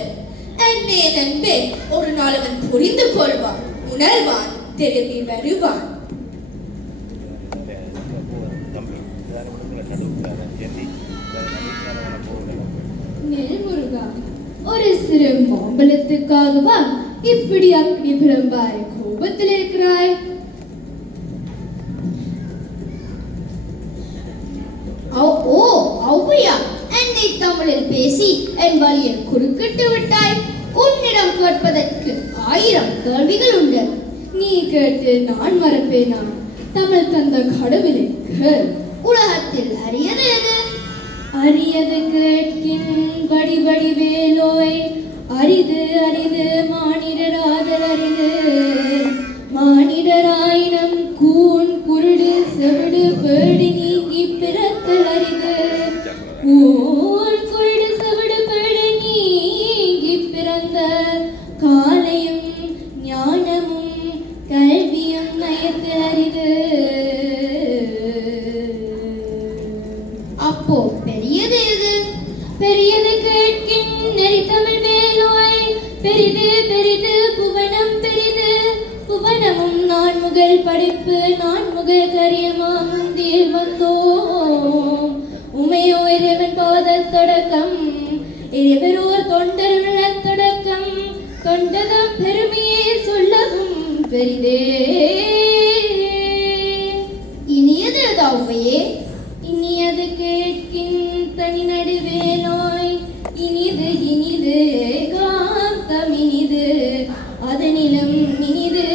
என்னே நண்பே, ஒரு நாள் அவன் புரிந்து கொள்வான், உணர்வான், திரும்பி வருவான். முருகா, ஒரு சிறு மாம்பழத்துக்காகவா இப்படி அக்னி பிரம்பாரி கோபத்தில் இருக்கிறாய்? ஓ ஔவையா, என்னை தமிழில் பேசி என் வழியில் குறுக்கிட்டு விட்டாய். உன்னிடம் கேட்பதற்கு 1000 கேள்விகள் உண்டு. நீ கேட்டு நான் மறப்பேனா? தமிழ் தந்த கடவுளை கேள். உலகத்தில் அரியது எது? அரியது கேட்கின் வடிவடி வேலோய் அரிது அரிது மானிடராதல் அரிது மானிடராயினம் கூன் குருடு செவிடு பேடி நீங்கி பிறத்தல் அரிது கூன் குருடு செவிடு பேடி நீங்கி பிறந்த காலையும் ஞானமும் கல்வியும் நயத்தில் அரிது. அப்போ பெரியது எது? பெரியது கேட்கின் நெறி தமிழ் வேலோய் பெரிது பெரிது புவனம் பெரிது புவனமும் நான் முகல் படிப்பு நான் முகல் கரியமாகும் தேல் வந்தோம் உமையோ இறைவன் பாதத் தொடக்கம் இறைவரோர் தொண்டருள்ள தொடக்கம் தொண்டதம் பெருமையே சொல்லவும் பெரிதே. இனியது தவ்வையே இனியது கேட்கின் தனி நடுவேலோய் இனிது இனிது காந்தம் இனிது அதனிலும் இனிது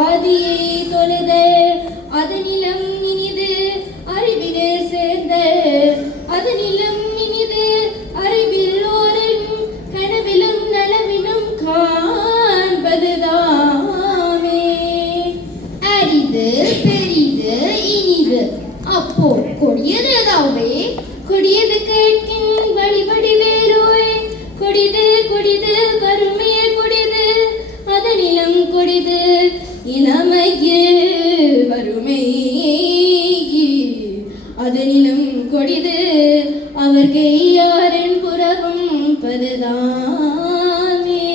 ஆதியை தொழுதல் அதனிலும் இனிது அறிவிலே சேர்ந்தல் அதனிலும் இனிது அறிவில்லோரின் கனவிலும் நலவிலும் காண்பதுதாமே. அரிது பெரிது இனிது அப்போ கொடியது ஏதாவே கொடியது கேட்கின் வழிபடி வேரோய் கொடிது கொடிது வறுமையே கொடிது அதனிலும் கொடிது இளமையில் வறுமை அதனிலும் கொடிது அவர் கையாரின் புறவும் பதுதாமே.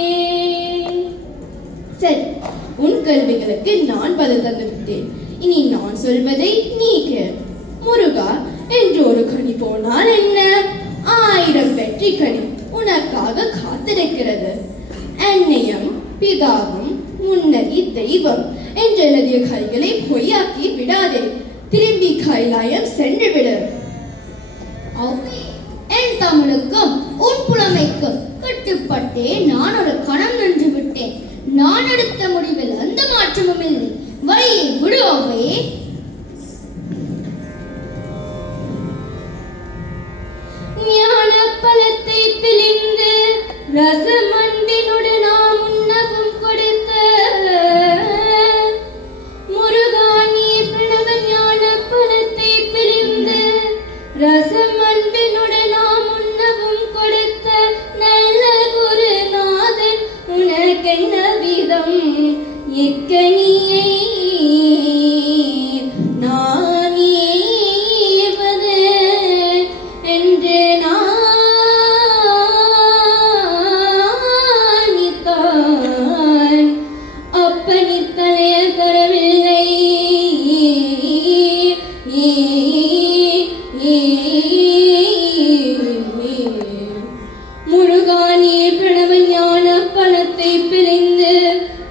சரி, உன் கல்விகளுக்கு நான் பதில் தந்து விட்டேன். இனி நான் சொல்வதை நீ கேள். முருகா என்று ஒரு கனி போனால் என்ன? 1000 வெற்றி கனி உனக்காக காத்திருக்கிறது. அன்னையும் பிதாவும் முன்னறி தெய்வம் என்று எழுதிய கைகளை பொய்யாக்கி விடாதே. திரும்பி கைலாயம் சென்று விடு. என் தமிழுக்கும் உன் புலமைக்கும் கட்டுப்பட்டே நான் ஒரு கணம் நின்று விட்டேன். நான் எடுத்த முடிவில் எந்த மாற்றமும் இல்லை. வழியை விடுவோவே. ஞான பழத்தை பிழிந்து ரசமண்டினோடு நாம் உண்ணவும் கொடுத்த முருகானி பிரணவ ஞான பழத்தை பிழிந்து ரசமண்டினோடு நாம் உண்ணவும் கொடுத்த நல்ல குருநாதன் உனக்கென்ன விதம் இக்கனியை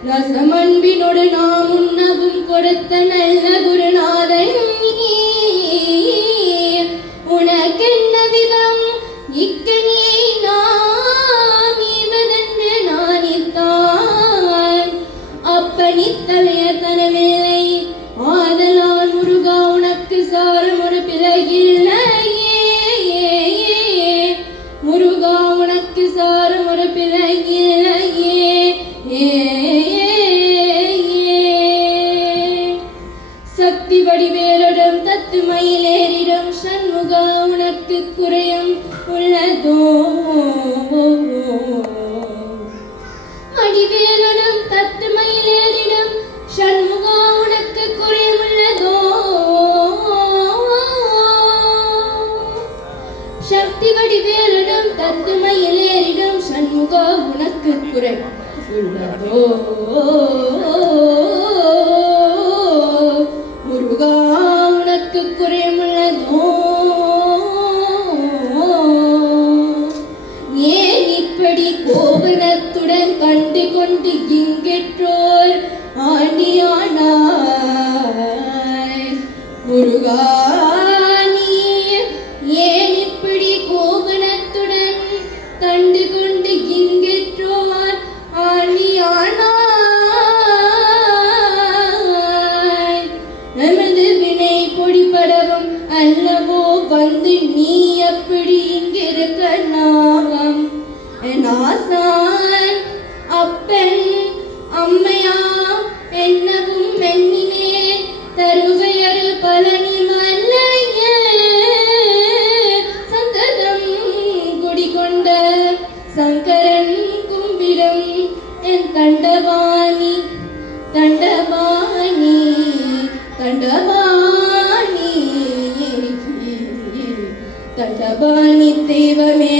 ரசமன்பினோடு நாம் உண்ணவும் கொடுத்த நல்ல குருநாதன் உனக்கென்ன விதம் இக்கனியை நாம் ஈவதென்று நானித்தான் அப்பனித்தலைய தனவில்லை. ஆதலால் முருகா உனக்கு சாரம் ஒரு பிழையில்லையே. முருகா உனக்கு சாரம் ஒரு பிழையில்லையே. சக்தி வடிவேலிடம் தத்து மயிலேறிடம் சண்முகா உனக்கு குறையும் உள்ளதோ? வடிவேலிடம் தத்து மயிலேறிடம் சண்முகா உனக்கு குறையும் உள்ளதோ? சக்தி வடிவேலிடம் தத்து மயிலேறிடம் சண்முகா உனக்கு குறை உள்ளதோ? முருகா உனக்கு குறையுள்ளதோ? ஏன் இப்படி கோபனத்துடன் கண்டு கொண்டு இங்கெற்றோர் ஆண்டியானாய்? முருகா நீ ஏன் இப்படி கோபனத்துடன் கண்டு கொண்டு இங்கெற்றோர் ஆண்டியானாய்? நமது வினை பொடிபடவும் அல்லவோ வந்து நீ அப்படி இங்கிருக்க நாகம் என் நாசான் அப்பன் அம்மையா என்னவும் மென்னினேன் தருவையரு பழனி மல்லைய சந்ததம் குடிகொண்ட சங்கரன் கும்பிடும் என் தண்டபாணி தண்டபாணி தண்டபாணி தண்டபாணி தெய்வமே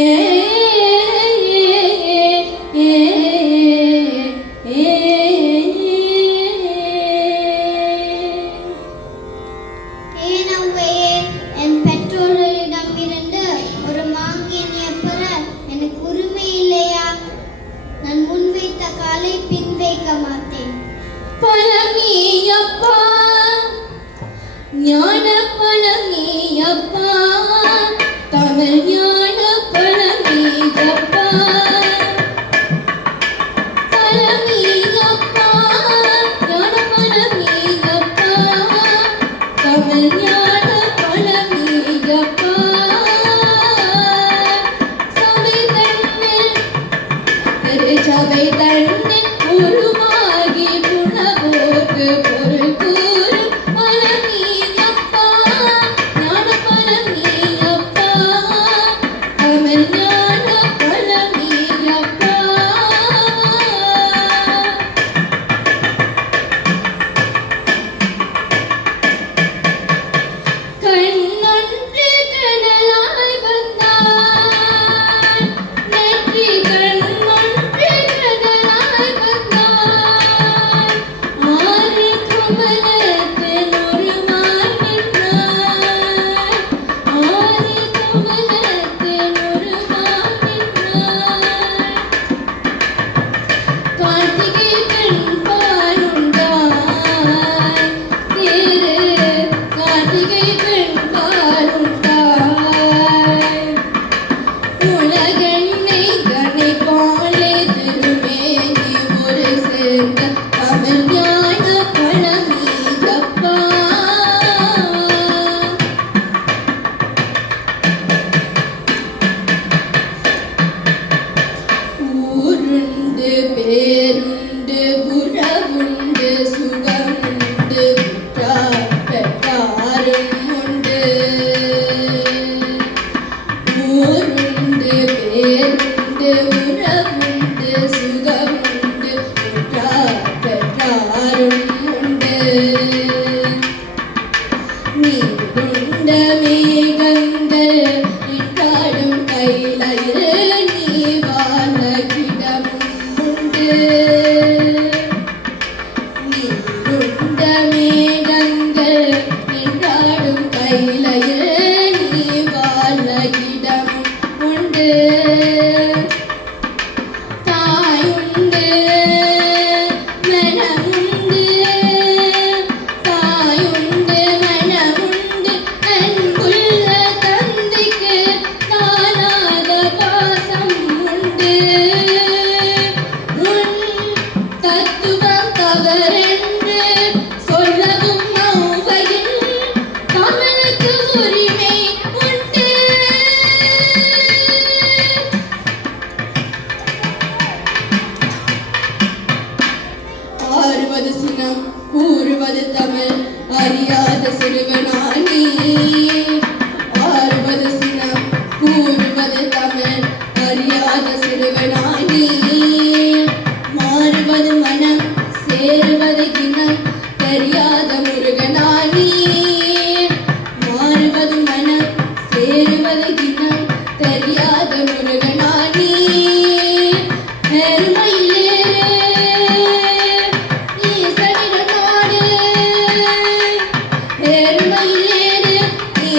நீ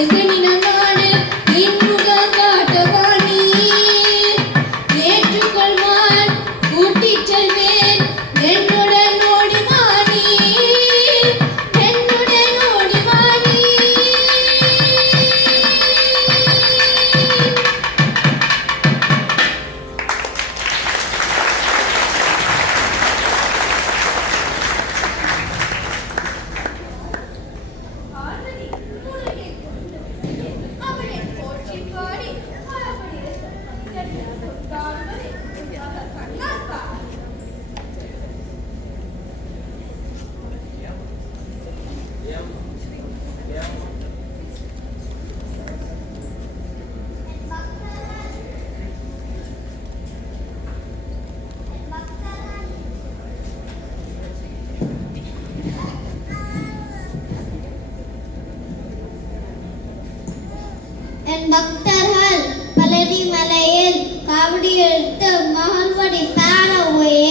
என் பக்தர்கள் பழனி மலையில் காவடி எடுத்து மகிழ்வடி பாடவே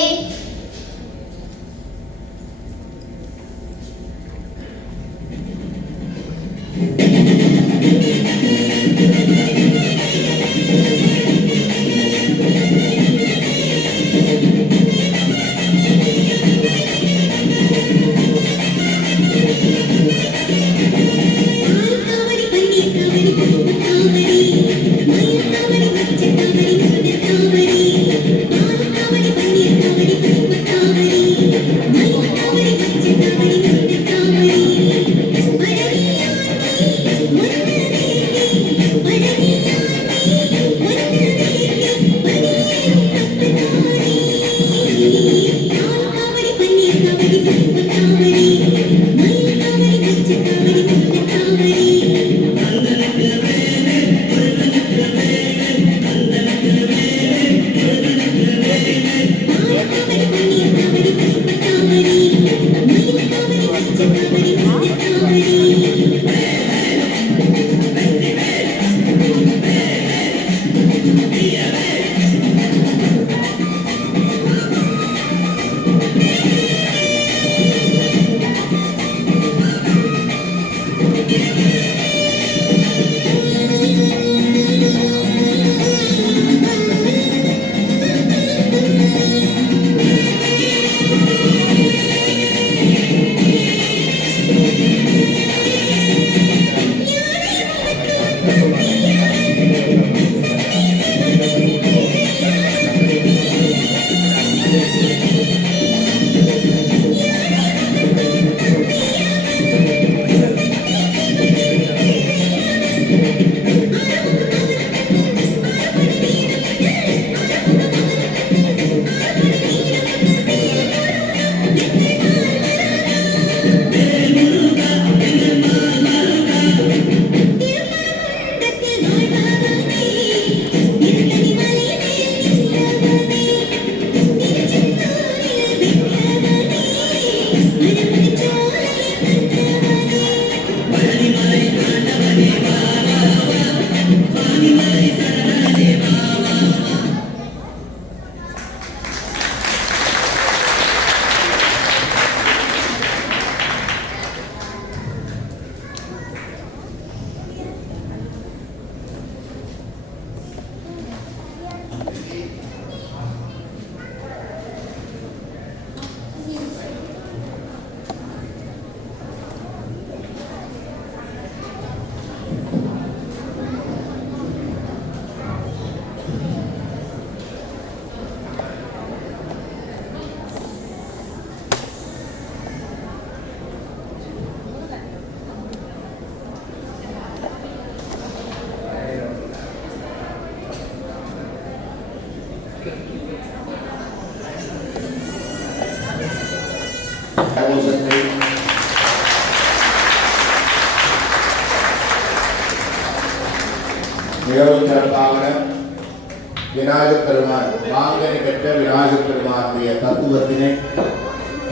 மிகவும் சிறப்பாக விநாயகப் பெருமான் மாங்கனி பெற்ற விநாயகப் பெருமானுடைய தத்துவத்தினை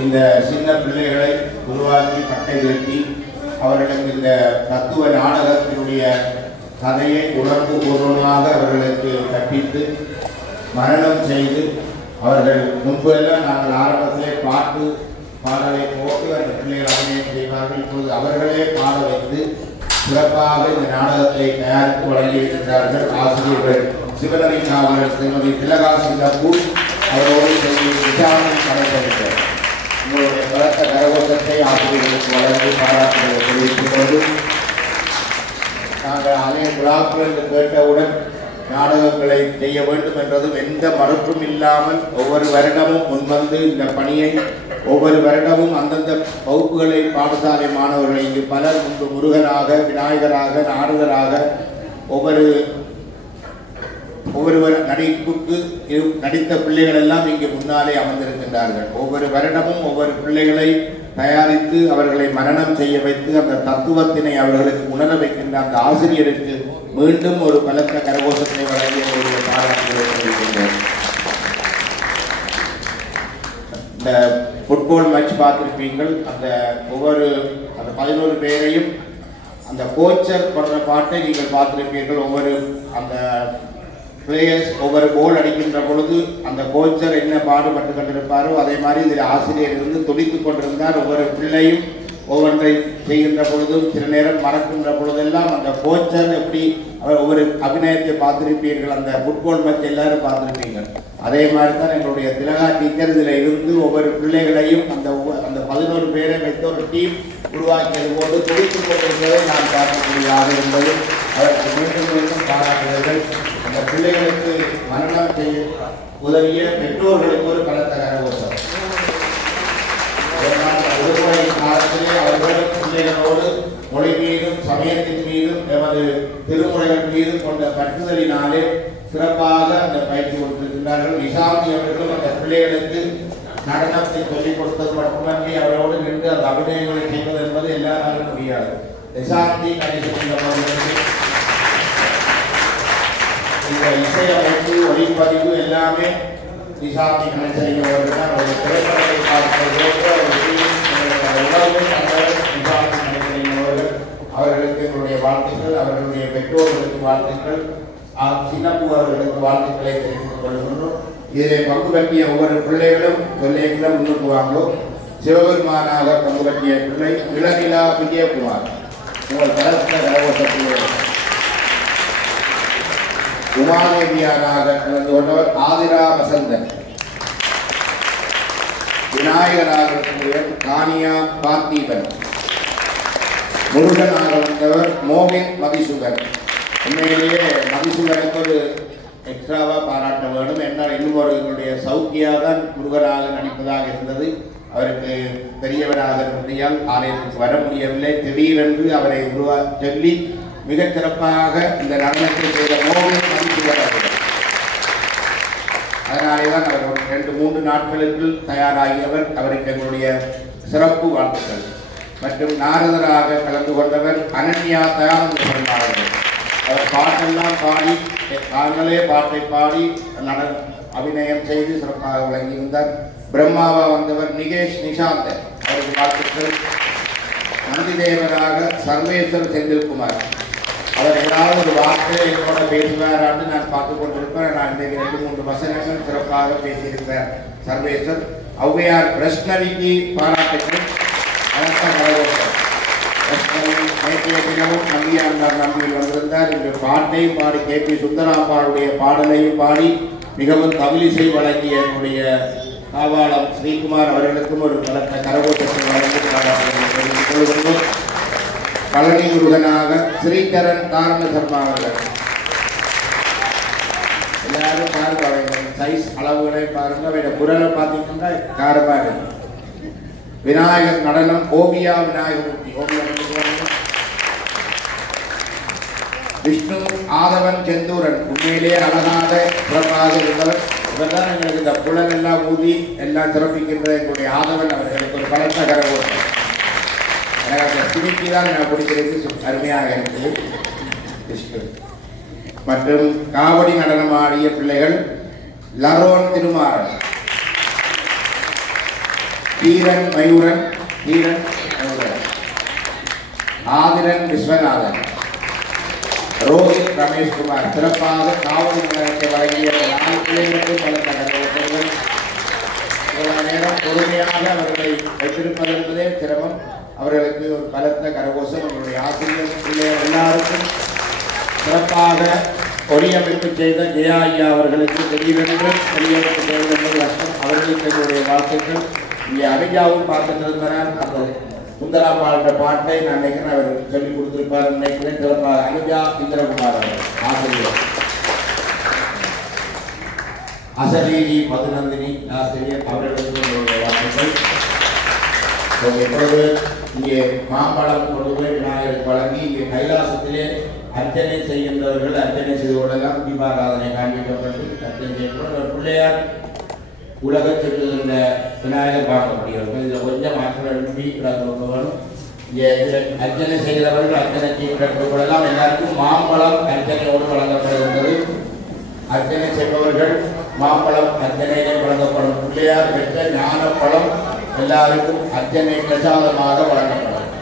இந்த சின்ன பிள்ளைகளை உருவாக்கி பட்டை கட்டி அவர்களுக்கு இந்த தத்துவ நாடகத்தினுடைய கதையை உணர்வு பூர்வமாக அவர்களுக்கு கற்பித்து மரணம் செய்து அவர்கள் முன்பெல்லாம் நாங்கள் ஆரம்பத்திலே பாடலை போட்டு அந்த பிள்ளைகள் அபிநயம் செய்வார்கள். இப்போது அவர்களே பாட வைத்து சிறப்பாக இந்த நாடகத்தை தயாரித்து வழங்கியிருக்கிறார்கள் ஆசிரியர்கள் சிவனரிங்கா அவர்கள், திருமதி திலகாசிங்கப்பூர் அவரோடு விசாரணை நடைபெறுகிறது. உங்களுடைய பலத்த கரகோஷத்தை ஆசிரியர்களுக்கு வழங்கி பாராட்டுகளை தெரிவித்துக் கொண்டு நாங்கள் அனைத்து விழாக்கள் என்று கேட்டவுடன் நாடகங்களை செய்ய வேண்டும் என்றதும் எந்த மறுப்பும் இல்லாமல் ஒவ்வொரு வருடமும் முன்வந்து இந்த பணியை ஒவ்வொரு வருடமும் அந்தந்த வகுப்புகளை பாடசாலை மாணவர்களை இங்கு பலர் முன்பு முருகனாக, விநாயகராக, நாரதராக ஒவ்வொரு நடிப்புக்கு நடித்த பிள்ளைகள் எல்லாம் இங்கு முன்னாலே அமர்ந்திருக்கின்றார்கள். ஒவ்வொரு வருடமும் ஒவ்வொரு பிள்ளைகளை தயாரித்து அவர்களை மரணம் செய்ய வைத்து அந்த தத்துவத்தினை அவர்களுக்கு உணர வைக்கின்ற அந்த ஆசிரியருக்கு மீண்டும் ஒரு பலத்த கரகோஷத்தை வழங்கிய ஒரு பாராட்டுகளை தெரிவிக்கின்றோம். இந்த ஃபுட்பால் மேட்ச் பார்த்திருப்பீங்கள். அந்த 11 பேரையும் அந்த கோச்சர் பண்ற பாட்டை நீங்கள் பார்த்திருப்பீர்கள். ஒவ்வொரு அந்த பிளேயர்ஸ் ஒவ்வொரு கோல் அடிக்கின்ற பொழுது அந்த கோச்சர் என்ன பாடுபட்டு கொண்டிருப்பாரோ அதே மாதிரி இதில் ஆசிரியர் இருந்து துடித்துக் கொண்டிருந்தார். ஒவ்வொரு பிள்ளையும் ஒவ்வொன்றை செய்கின்ற பொழுதும் சில நேரம் மறக்கின்ற பொழுதெல்லாம் அந்த கோச்சர் எப்படி அவர் ஒவ்வொரு அபிநயத்தை பார்த்திருப்பீர்கள். அந்த ஃபுட்பால் மேட்ச் எல்லாரும் பார்த்திருப்பீர்கள். அதே மாதிரி தான் எங்களுடைய திலகா டீச்சர் இதில் இருந்து ஒவ்வொரு பிள்ளைகளையும் அந்த 11 பேரை வைத்த ஒரு டீம் உருவாக்கியது போது துடித்துக் கொண்டிருந்ததை நான் பார்க்கக்கூடியதாக இருந்தது. அதற்கு மீண்டும் மீண்டும் பாராட்டுகள். அந்த பிள்ளைகளுக்கு மரணம் செய்ய உதவிய பெற்றோர்களுக்கு ஒரு பலத்த கரகோஷம். விடுமுறை காலத்திலே அவர்கள் பிள்ளைகளோடு மொழி மீதும் சமயத்தின் மீதும் எமது திருமுறைகள் மீதும் கொண்ட பற்றுதலினாலே சிறப்பாக அந்த பயிற்சி கொடுத்திருக்கின்றார்கள். நிசாந்தி அவர்களும் அந்த பிள்ளைகளுக்கு நடனத்தை சொல்லிக் கொடுத்தது மட்டுமன்றி அவரோடு நின்று அந்த அபிநயங்களை செய்வது என்பது எல்லாராலும் முடியாது. நிசாந்தி கணிசம் இந்த இசையமைப்பு ஒளிப்பதிவு எல்லாமே நிசாந்தி கணிசம் ஒரு திரைப்படத்தை அவர்களுக்கு எங்களுடைய வாழ்த்துக்கள், அவர்களுடைய பெற்றோர்களுக்கு வாழ்த்துக்கள், சின்னப்பூ அவர்களுக்கு வாழ்த்துக்களை தெரிவித்துக் கொள்கின்றோம். இதில் பங்கு பற்றிய ஒவ்வொரு பிள்ளைகளும் சொல்லிகளை முன்னுக்கு வாங்கும். சிவபெருமானாக பங்கு பற்றிய பிள்ளை இளநிலா விஜயகுமார் உங்கள் கலந்த கரகோஷத்தில். உமாதேவியாராக கலந்து கொண்டவர் ஆதிரா வசந்தன். விநாயகராக கானியா பார்த்திபன். முருகனாக வந்தவர் மோகின் மதிசுகன். உண்மையிலேயே மதிசுகனுக்கு ஒரு எக்ஸ்ட்ராவாக பாராட்ட வேண்டும். என்றால் இன்னும் ஒரு எங்களுடைய சௌக்கியாக தான் முருகனாக நடிப்பதாக இருந்தது. அவருக்கு பெரியவராக இருந்ததால் ஆலயத்துக்கு வர முடியவில்லை. திடீரென்று அவரை சொல்லி மிகச் சிறப்பாக இந்த நடனத்தை செய்த மோகின் மதிசுகன் அவர்கள். அதனாலே தான் அவர் 2-3 நாட்களுக்கு தயாராகியவர். அவருக்கு எங்களுடைய சிறப்பு வாழ்த்துக்கள். மற்றும் நாரதராக கலந்து கொண்டவர் அனன்யா தயானந்த பெருமாள். அவர் பாட்டெல்லாம் பாடி தாங்களே பாட்டை பாடி அபிநயம் செய்து சிறப்பாக விளங்கியிருந்தார். பிரம்மாவா வந்தவர் நிகேஷ் நிஷாந்த். அவருக்கு வாழ்த்துக்கள். நந்திதேவராக சர்வேஸ்வர் செந்தில்குமார். அவர் ஏதாவது ஒரு வார்த்தை என்னோட பேசுவாரான்னு நான் பார்த்து கொண்டிருப்பேன். நான் இன்றைக்கு 2-3 வசனங்கள் சிறப்பாக பேசியிருப்பேன். சர்வேஸ்வர் ஔவையார் பிரஷ்னவிக்கு பாராட்டுகள். நேற்றைய தினமும் நம்பியாண்டார் நம்பியில் வந்திருந்தார். இன்று பாட்டையும் பாடி KP சுந்தராம்பாளுடைய பாடலையும் பாடி மிகவும் தவிலிசை வழங்கிய என்னுடைய காவாளம் ஸ்ரீகுமார் அவர்களுக்கும் ஒரு பலத்த கரகோஷத்தை வழங்கி பாராட்டுகிறோம். பழனி முருகனாக ஸ்ரீகரன் தாரண சர்மா அவர்கள். எல்லாரும் பாருங்க, சைஸ் அளவுகளை பாருங்க, அவருடைய குரலை பார்த்தீங்கன்னா காரமாக இருக்கு. விநாயகர் நடனம் ஓவியா விநாயகமூர்த்தி. விஷ்ணு ஆதவன் செந்தூரன். உண்மையிலேயே அழகாக சிறப்பாக இருந்தவர். இவர்தான் எங்களுக்கு இந்த புலன் எல்லாம் ஊதி எல்லாம் சிறப்பிக்கின்ற எங்களுடைய ஆதவன் அவர்களுக்கு ஒரு பலத்த கரகோஷம். எனக்கு அந்த சிரிக்கி தான் நான் பிடிக்கிறது அருமையாக இருக்குது. விஷ்ணு மற்றும் காவடி நடனம் ஆடிய பிள்ளைகள் லரோன் திருமாறன், தீரன் மயூரன், ஆதிரன் விஸ்வநாதன், ரோஹித் ரமேஷ்குமார். சிறப்பாக காவடி நடனத்தை வழங்கிய 4 பிள்ளைகளுக்கும் பல கரகோஷங்கள். இவ்வளவு நேரம் பொறுமையாக அவர்களை வைத்திருப்பது என்பதே சிரமம். அவர்களுக்கு ஒரு பலத்த கரகோஷம். அவர்களுடைய ஆசிரியர் பிள்ளைகள் எல்லாருக்கும் சிறப்பாக ஒளியமைப்பு செய்த ஜெயா ஐயா அவர்களுக்கு திடீரென்று ஒளியமைப்பு செய்வது என்பது கஷ்டம். அவர்களுக்கு எங்களுடைய வாழ்த்துக்கள். இங்கே அபிஜாவும் பார்த்துருந்தார். அந்த சுந்தராம்பாளுடைய பாட்டை நான் நினைக்கிறேன் அவர் சொல்லிக் கொடுத்திருப்பார் நினைக்கிறேன். சிறப்பாக அபிஜா இந்திரகுமார் அவர் ஆசிரியர். அசரீரி மதுநந்தினி ஆசிரியர் அவர்களுக்கு எங்களுடைய வாழ்த்துக்கள். எப்பொழுது இங்கே மாம்பழம் கொண்டு போய் விநாயகருக்கு வழங்கி இங்கே கைலாசத்திலே அர்ச்சனை செய்கின்றவர்கள் அர்ச்சனை செய்து கொள்ளலாம். தீபாராதனை காண்பிக்கப்பட்டு அர்ச்சனை செய்யப்படும். பிள்ளையார் உலக சொல்லுகின்ற விநாயகர் பார்க்க முடியும். இதில் கொஞ்சம் மாற்றம் எழுப்பி வேணும். இதில் அர்ச்சனை செய்கிறவர்கள் அர்ச்சனை செய்யப்பட்டு கொள்ளலாம். எல்லாருக்கும் மாம்பழம் அர்ச்சனையோடு வழங்கப்படுகின்றது. அர்ச்சனை செய்பவர்கள் மாம்பழம் அர்ச்சனையிலே வழங்கப்படும். பிள்ளையார் பெற்ற ஞானப்பழம் எல்லாருக்கும் அர்ச்சனை பிரசாதமாக வழங்கப்படும்.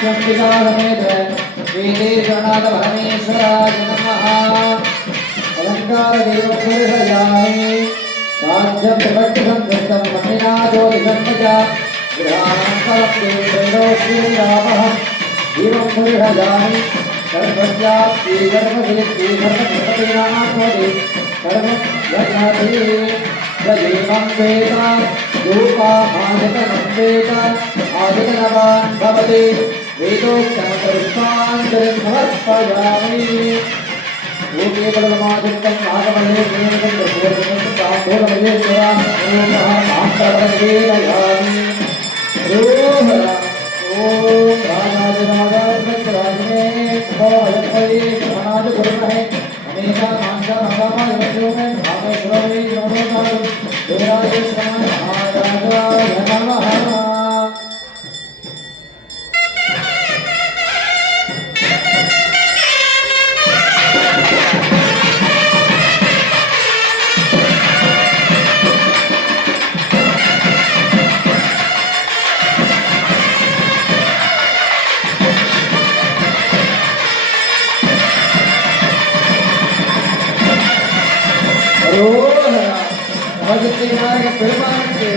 समेत वेदेश्वरनाथ परमेश्वराय नमः अलंकार देव पुरुषयामि राज्यं प्रपट्टं संकृतं मन्निनाथोदिशन्नच गृहाणं देवोश्रीरामः जीवं पुरुषयामि सर्वस्याप्ति सर्वसिद्धि सर्वसम्पत्तिनामोदि सर्वज्ञाति प्रजीवं वेद रूपामादितनं वेद आदितनवान् भवति वेदोक्तमपुष्पाञ्जलिं समर्पयामि ओके परमादित्यं नागमले मेनं प्रबोधनं ताम्बूलमये शिवां मात्रपरवेदयामि ओम राजाधिराजाधिराजने भवयत्वये श्रवणाद गुरुमहे अनेका मांसा नवामा यमशोमे भामेश्वरे नमोतार देवराज श्रवण महाराजाय नमः பெருமானுக்கு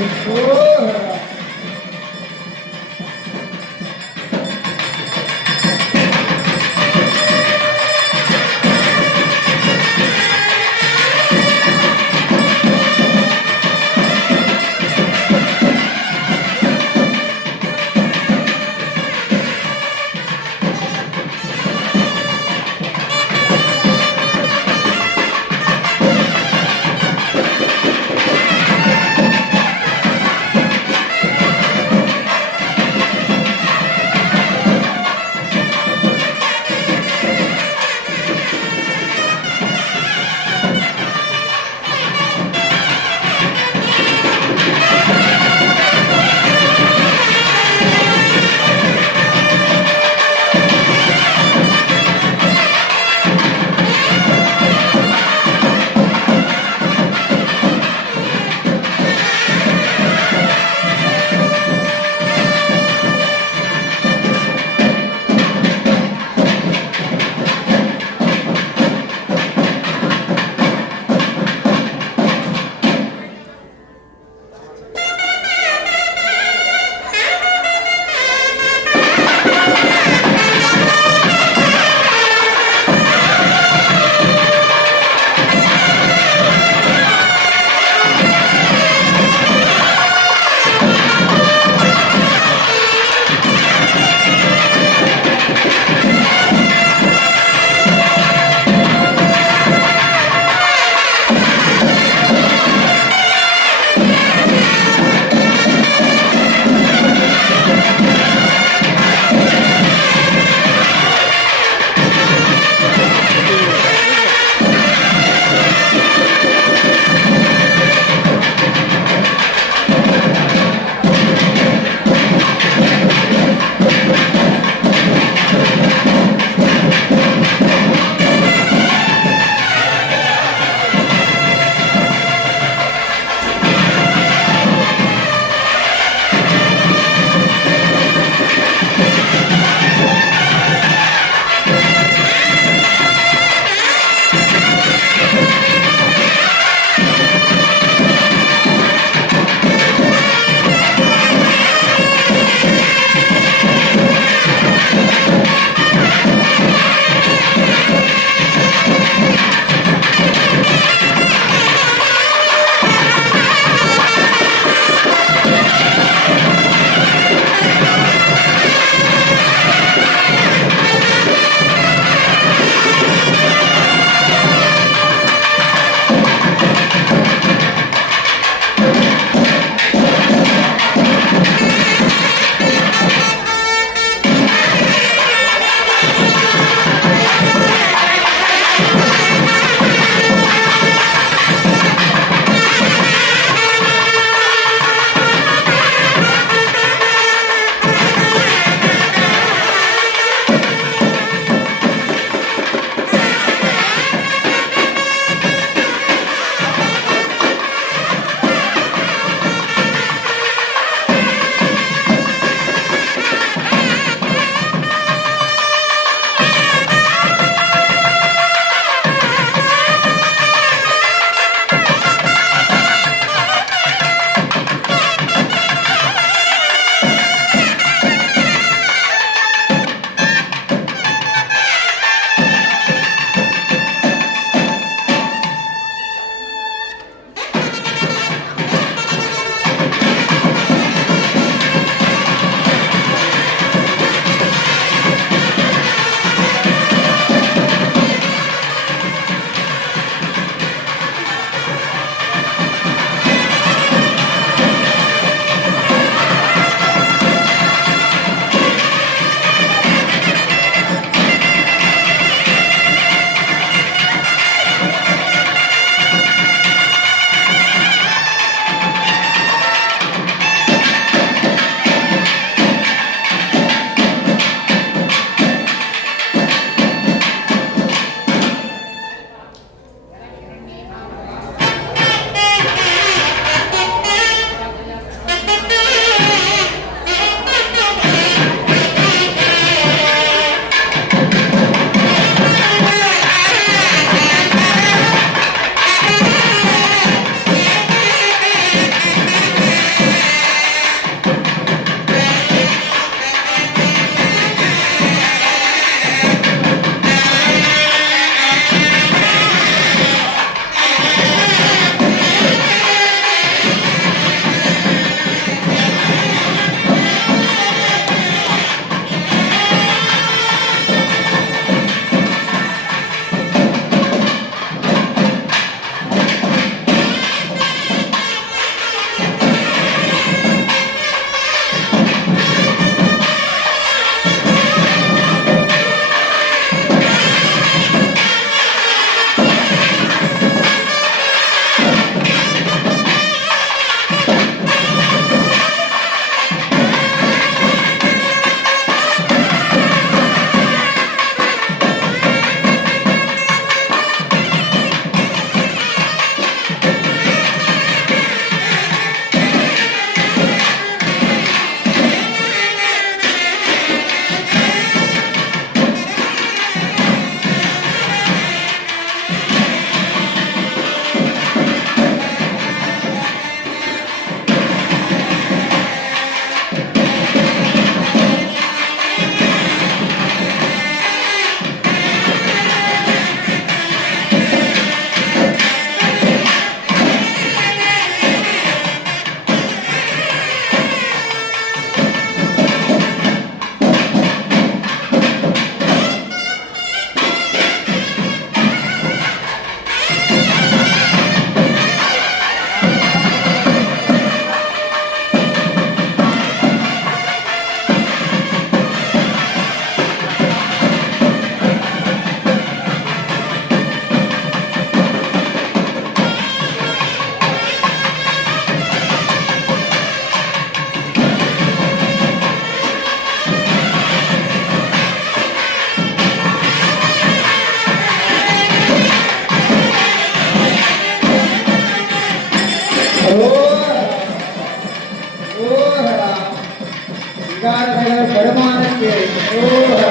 சிங்காரநகர் பெருமானுக்கு அரோகரா.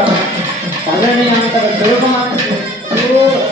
பழனி ஆண்டவர் பெருமானுக்கு அரோகரா.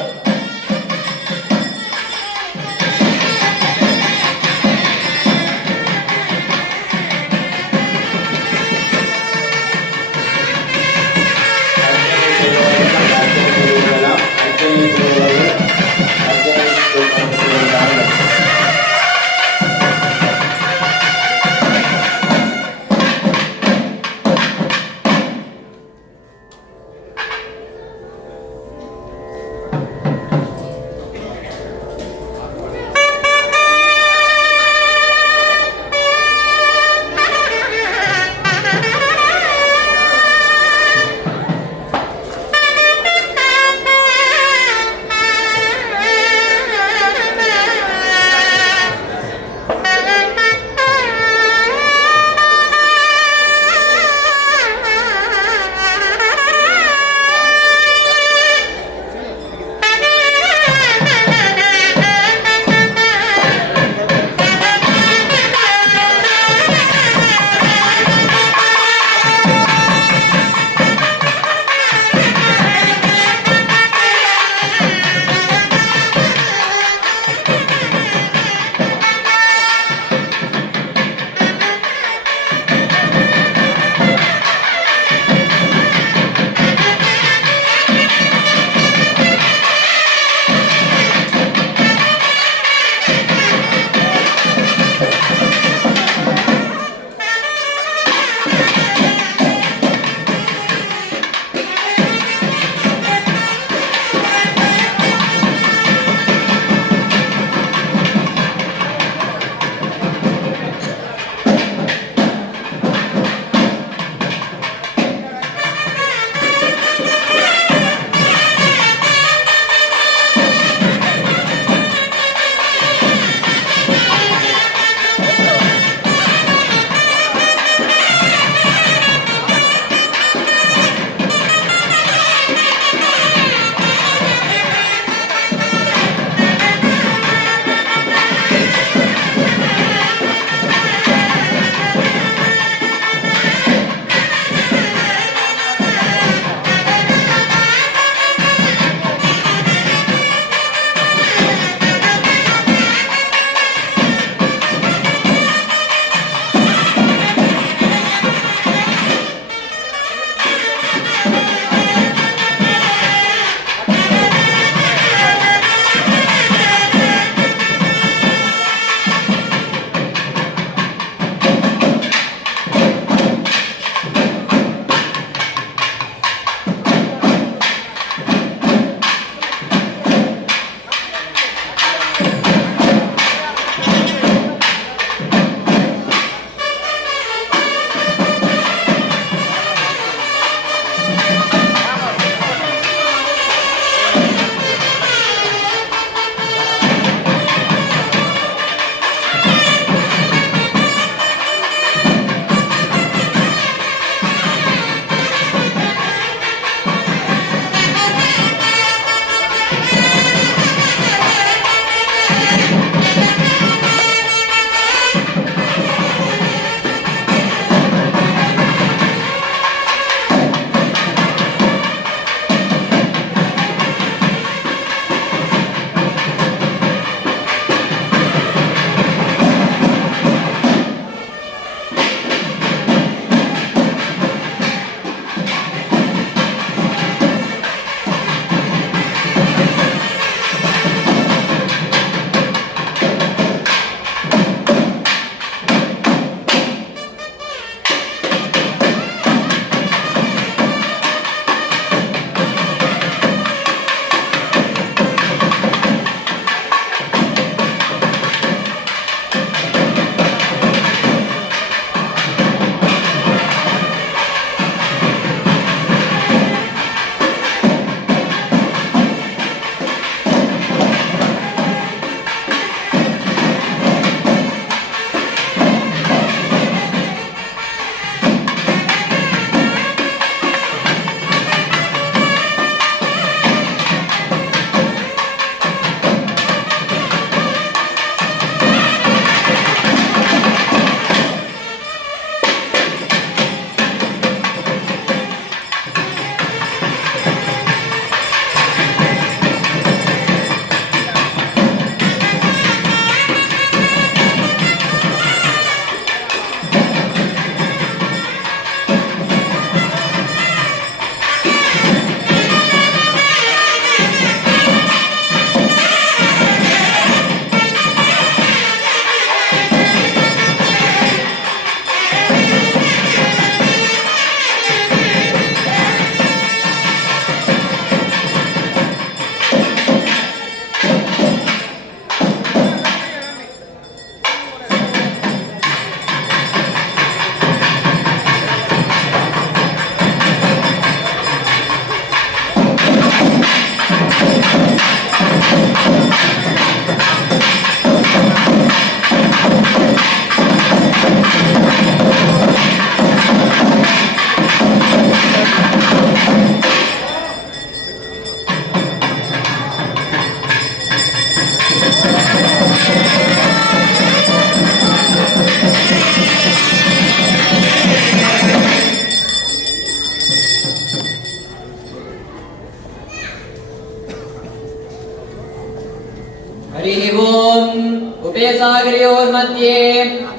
सागरयोर्मध्ये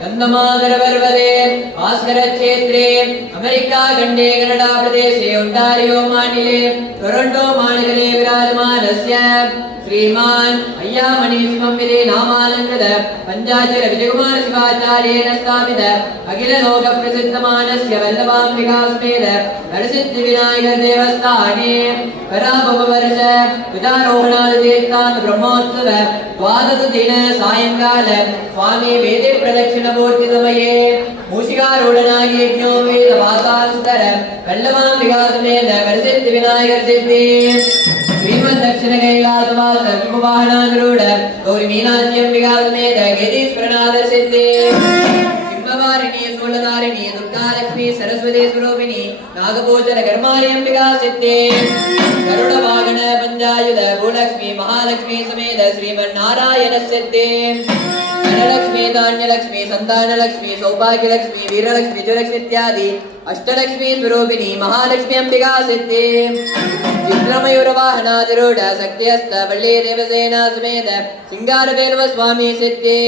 गन्धमादरपर्वते भास्करक्षेत्रे अमेरिका खण्डे कनाडा प्रदेशे ओंटारियो मानिले टोरंटो महानगरे विराजमानस्य श्रीमान अय्यामणि शिवमिति नामालंकृत पंचाचर विजयकुमार शिवाचार्येण स्थापित अखिल लोक प्रसिद्धमानस्य वल्लभाम्बिका समेत नरसिद्धि विनायक देवस्थाने पराभववर्ष ध्वजारोहणादितीर्थान् ब्रह्मोत्सव द्वादश दिन सायंकाल स्वामी वेदे प्रदक्षिणपूर्ति समये मूषिकारूढनागी यज्ञो वेद वातास्तर वल्लभाम्बिका समेत नरसिद्धि विनायक सिद्धि श्रीमद दक्षिण कैलासवास विपुवाहनारूढ़ गौरी मीनाक्षी अंबिका समेत गिरीश्वरनाथ सिद्धि सिंहवारिणी शूलधारिणी दुर्गा लक्ष्मी सरस्वती स्वरूपिणी नागभूषण कर्माणी अंबिका सिद्धि गरुड़ वाहन पंचायुध भूलक्ष्मी महालक्ष्मी समेत श्रीमन्नारायण सिद्धि धनलक्ष्मी धान्यलक्ष्मी संतानलक्ष्मी सौभाग्यलक्ष्मी वीरलक्ष्मी ज्वलक्ष्मी इत्यादि अष्टलक्ष्मी स्वरूपिणी महालक्ष्मी अंबिका सिद्धि चित्रमयूरवाहनाधिरूढ़ शक्तिहस्त वल्ली देवसेना समेत सिंगारवेलव स्वामी सिद्धि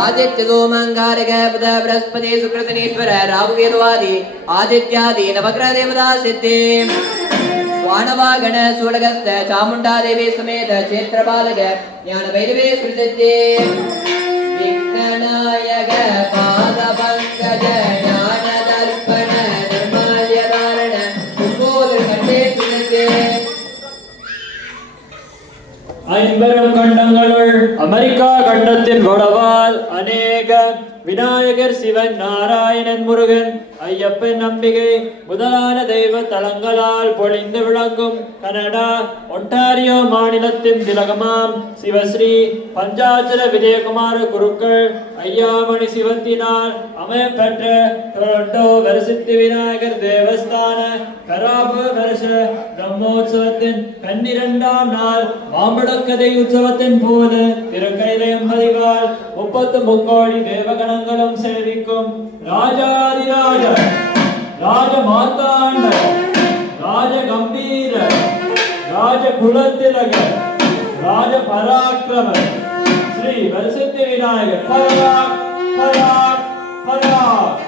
आदित्य सोमंगारक बुध बृहस्पति शुक्र शनीश्वर राहु केतुवादि आदित्यादि नवग्रह देवता सिद्धि स्वानवागण सूडगस्थ चामुंडा देवी समेत क्षेत्रपालक ज्ञान भैरवे सिद्धि विघ्ननायक पाद पंकज ज्ञान दर्पण निर्माल्य धारण कुंभोद खंडे सिद्धि ஐம்பெரும் கண்டங்களுள் அமெரிக்கா கண்டத்தின் வடவால் அநேக விநாயகர் சிவன் நாராயணன் முருகன் ஐயப்பன் நம்பிக்கை முதலான தெய்வ தலங்களால் பொழிந்து விளங்கும் கனடா ஒன்டாரியோ மாநிலத்தின் திலகமாம் சிவஸ்ரீ பஞ்சாச்சர விஜயகுமார குருக்கள் ஐயாமணி சிவத்தினால் அமையப்பெற்ற டொரண்டோ வரசித்தி விநாயகர் தேவஸ்தான கராப வருஷ பிரம்மோற்சவத்தின் 12ஆம் நாள் மாம்பழக்கதை உற்சவத்தின் போது திருக்கைலயம் பதிவால் 33 கோடி தேவகணங்களும் சேவிக்கும் ராஜாதிராஜ ராஜ மார்த்தாண்ட ராஜ கம்பீர ராஜ குலத்திலக ராஜ பராக்கிரம ஸ்ரீ வரசித்தி விநாயகர் பராக் பராக் பராக்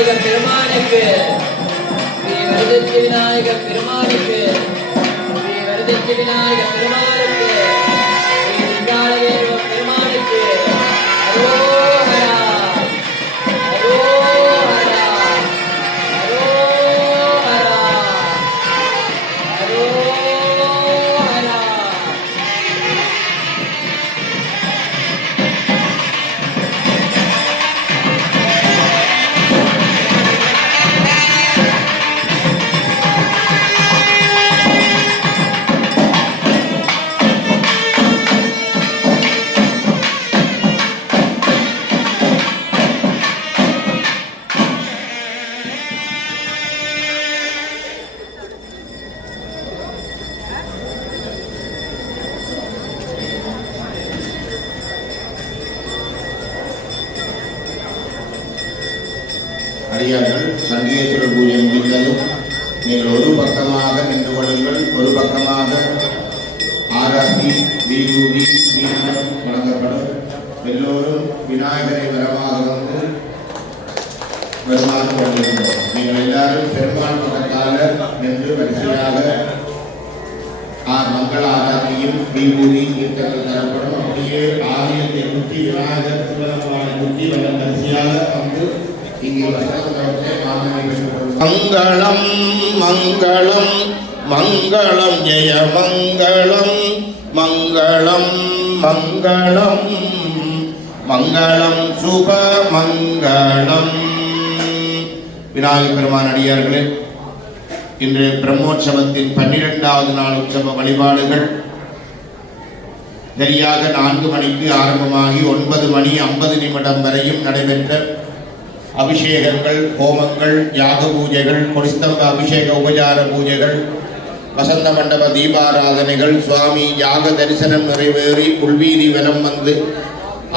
விநாயகர் பெருமானுக்கு ஸ்ரீ வரதட்சி விநாயகர் பெருமானுக்கு ஸ்ரீ வரதட்சி விநாயகர் பெருமானுக்கு ஸ்ரீ லிங்காலவேலு பெருமானுக்கு அரோஹரா அரோஹரா அரோஹரா அரோஹரா. அடியார்கள் சங்கீஸ்வரர் பூஜை முடிந்ததும் நீங்கள் ஒரு பக்கமாக நின்று கொள்ளுங்கள். ஒரு பக்கமாக ஆராத்தி வீரூதி வீரம் வழங்கப்படும். எல்லோரும் விநாயகரை வரமாக வந்து வருமாறு கொண்டிருக்கிறோம். நீங்கள் எல்லாரும் பெருமாள் பக்கத்தால் நின்று வரிசையாக மங்கள ஆராத்தியும் வீரூதி கீர்த்தங்கள் தரப்படும். அப்படியே ஆலயத்தை குத்தி விநாயகர் சிவபெருமானை குத்தி வரிசையாக வந்து மங்களம் மங்களம் மங்களம் ஜெய மங்களம் மங்களம் மங்களம் மங்களம் சுப மங்களம். விநாயகர் பெருமான் அடியார்களே, இன்று பிரம்மோற்சவத்தின் 12வது நாள் உற்சவ வழிபாடுகள் சரியாக 4 மணிக்கு ஆரம்பமாகி 9 மணி 50 நிமிடம் வரையும் நடைபெற்ற அபிஷேகங்கள், ஹோமங்கள், யாக பூஜைகள், கொடிஸ்தம்ப அபிஷேக உபசார பூஜைகள், வசந்த மண்டப தீபாராதனைகள், சுவாமி யாக தரிசனம் நிறைவேறி உள்வீதி வலம் வந்து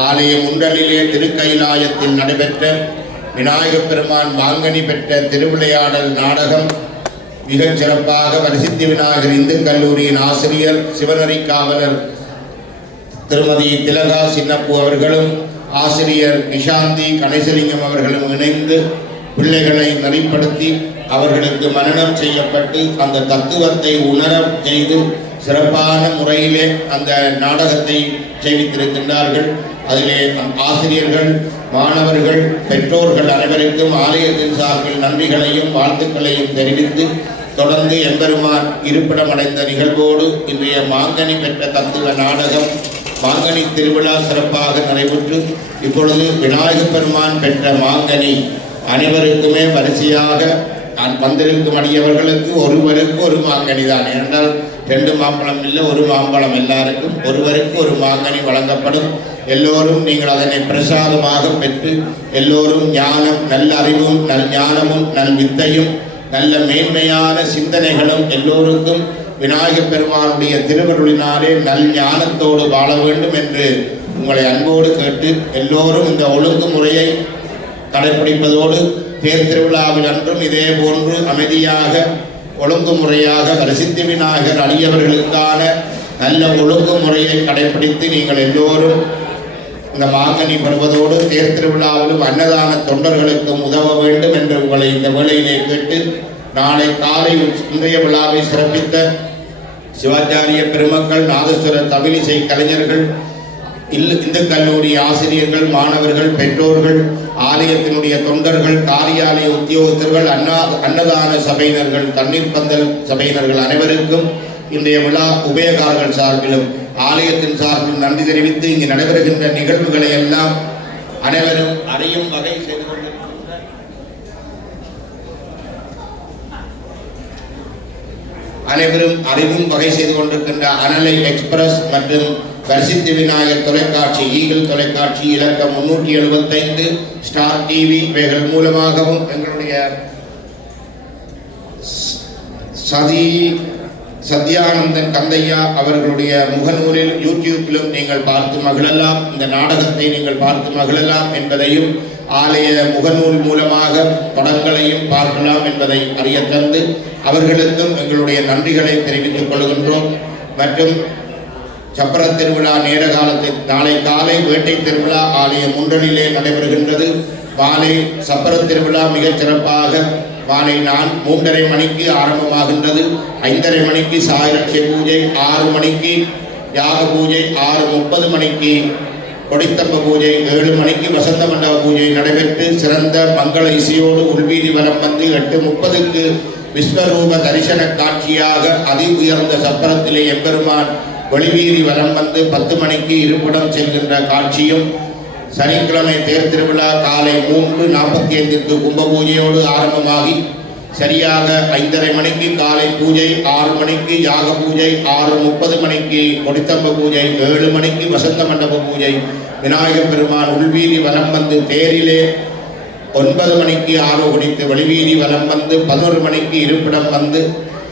ஆலய முண்டலிலே திருக்கைலாயத்தில் நடைபெற்ற விநாயகப் பெருமான் மாங்கனி பெற்ற திருவிளையாடல் நாடகம் மிகச் சிறப்பாக வரசித்தி விநாயகர் இந்து கல்லூரியின் ஆசிரியர் சிவனரி காவலர் திருமதி திலகா சின்னப்பு அவர்களும் ஆசிரியர் நிஷாந்தி கணேசலிங்கம் அவர்களும் இணைந்து பிள்ளைகளை நெறிப்படுத்தி அவர்களுக்கு மனனம் செய்யப்பட்டு அந்த தத்துவத்தை உணர செய்து சிறப்பான முறையிலே அந்த நாடகத்தை செய்வித்திருக்கின்றார்கள். அதிலே ஆசிரியர்கள், மாணவர்கள், பெற்றோர்கள் அனைவருக்கும் ஆலயத்தின் சார்பில் நன்றிகளையும் வாழ்த்துக்களையும் தெரிவித்து தொடர்ந்து எம்பெருமான் இருப்பிடமடைந்த நிகழ்வோடு இன்றைய மாங்கனி பெற்ற தத்துவ நாடகம் மாங்கனி திருவிழா சிறப்பாக நடைபெற்று இப்பொழுது விநாயகப் பெருமான் பெற்ற மாங்கனி அனைவருக்குமே வரிசையாக வந்திருக்கும் அடியவர்களுக்கு ஒருவருக்கு ஒரு மாங்கனி தான். ஏனென்றால் 2 மாம்பழம் இல்லை, ஒரு மாம்பழம் எல்லாருக்கும் ஒருவருக்கு ஒரு மாங்கனி வழங்கப்படும். எல்லோரும் நீங்கள் அதனை பிரசாதமாக பெற்று எல்லோரும் ஞானம், நல்ல அறிவும், நல் ஞானமும், நல் வித்தையும், நல்ல மேன்மையான சிந்தனைகளும் எல்லோருக்கும் விநாயகப் பெருமானுடைய திருவருளினாலே நல் ஞானத்தோடு வாழ வேண்டும் என்று உங்களை அன்போடு கேட்டு எல்லோரும் இந்த ஒழுங்குமுறையை கடைபிடிப்பதோடு தேர் திருவிழாவில் அன்றும் இதே போன்று அமைதியாக ஒழுங்குமுறையாக வரசித்தி விநாயகர் அடியவர்களுக்கான நல்ல ஒழுங்குமுறையை கடைபிடித்து நீங்கள் எல்லோரும் இந்த மாங்கனி பெறுவதோடு தேர் திருவிழாவிலும் அன்னதான தொண்டர்களுக்கும் உதவ வேண்டும் என்று உங்களை இந்த வேளையிலே கேட்டு நாளை காலை இன்றைய விழாவை சிறப்பித்த சிவாச்சாரிய பெருமக்கள், நாதஸ்வர தமிழிசை கலைஞர்கள், இந்து கல்லூரி ஆசிரியர்கள், மாணவர்கள், பெற்றோர்கள், ஆலயத்தினுடைய தொண்டர்கள், காரியாலய உத்தியோகஸ்தர்கள், அன்னதான சபையினர்கள், தண்ணீர் பந்தல் சபையினர்கள் அனைவருக்கும் இன்றைய விழா உபயகாரர்கள் சார்பிலும் ஆலயத்தின் சார்பிலும் நன்றி தெரிவித்து இங்கு நடைபெறுகின்ற நிகழ்வுகளை எல்லாம் அனைவரும் அறியும் வகை செய்து அனைவரும் அறிவும் வகை செய்து கொண்டிருக்கின்ற அனலை எக்ஸ்பிரஸ் மற்றும் வரசித்தி விநாயகர் தொலைக்காட்சி, ஈகிள் தொலைக்காட்சி இலக்கம் 375, ஸ்டார் டிவி இவைகள் மூலமாகவும் எங்களுடைய சத்யானந்தன் கந்தையா அவர்களுடைய முகநூலில் யூடியூப்பிலும் நீங்கள் பார்த்து மகிழலாம். இந்த நாடகத்தை நீங்கள் பார்த்து மகிழலாம் என்பதையும் ஆலய முகநூல் மூலமாக படங்களையும் பார்க்கலாம் என்பதை அறிய தந்து அவர்களுக்கும் எங்களுடைய நன்றிகளை தெரிவித்துக் கொள்கின்றோம். மற்றும் சப்பர திருவிழா நேர காலத்தில் நாளை காலை வேட்டை திருவிழா ஆலய முன்றலிலே நடைபெறுகின்றது. மாலை சப்பர திருவிழா மிகச் சிறப்பாக மாலை 3:30 மணிக்கு ஆரம்பமாகின்றது. 5:30 மணிக்கு சாயரட்சை பூஜை, 6 மணிக்கு யாக பூஜை, 6:30 மணிக்கு கொடித்தம்ப பூஜை, 7 மணிக்கு வசந்த மண்டப பூஜை நடைபெற்று சிறந்த மங்கள இசையோடு உள்வீதி வலம் வந்து 8:30க்கு விஸ்வரூப தரிசன காட்சியாக அதி உயர்ந்த சப்பரத்திலே எம்பெருமான் வெளிவீதி வலம் வந்து 10 மணிக்கு இருப்பிடம் செல்கின்ற காட்சியும், சனிக்கிழமை தேர் திருவிழா காலை 3:45க்கு கும்ப பூஜையோடு ஆரம்பமாகி சரியாக 5:30 மணிக்கு காலை பூஜை, 6 மணிக்கு யாக பூஜை, 6:30 மணிக்கு கொடித்தம்ப பூஜை, 7 மணிக்கு வசந்த மண்டப பூஜை, விநாயகப் பெருமான் உள்வீதி வலம் வந்து தேரிலே 9 மணிக்கு ஆரோகணித்து வெளிவீதி வலம் வந்து 11 மணிக்கு இருப்பிடம் வந்து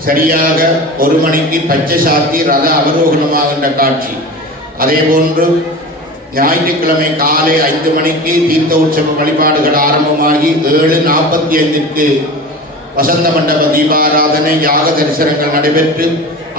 சரியாக 1 மணிக்கு பச்சை சாத்தி ரத அவரோகணமாகின்ற காட்சி. அதேபோன்று ஞாயிற்றுக்கிழமை காலை 5 மணிக்கு தீர்த்த உற்சவ வழிபாடுகள் ஆரம்பமாகி 7:45க்கு வசந்த மண்டப தீபாராதனை யாக தரிசனங்கள் நடைபெற்று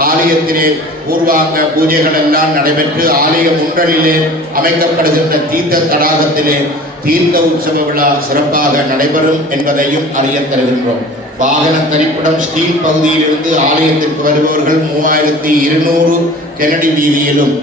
ஆலயத்திலே பூர்வாங்க பூஜைகள் எல்லாம் நடைபெற்று ஆலய முன்றலிலே அமைக்கப்படுகின்ற தீர்த்த தடாகத்திலே தீர்த்த உற்சவ விழா சிறப்பாக நடைபெறும் என்பதையும் அறிய தருகின்றோம். வாகன தரிப்பிடம் ஸ்டீல் பகுதியிலிருந்து ஆலயத்திற்கு வருபவர்கள் 3200 கெனடி வீதியிலும்,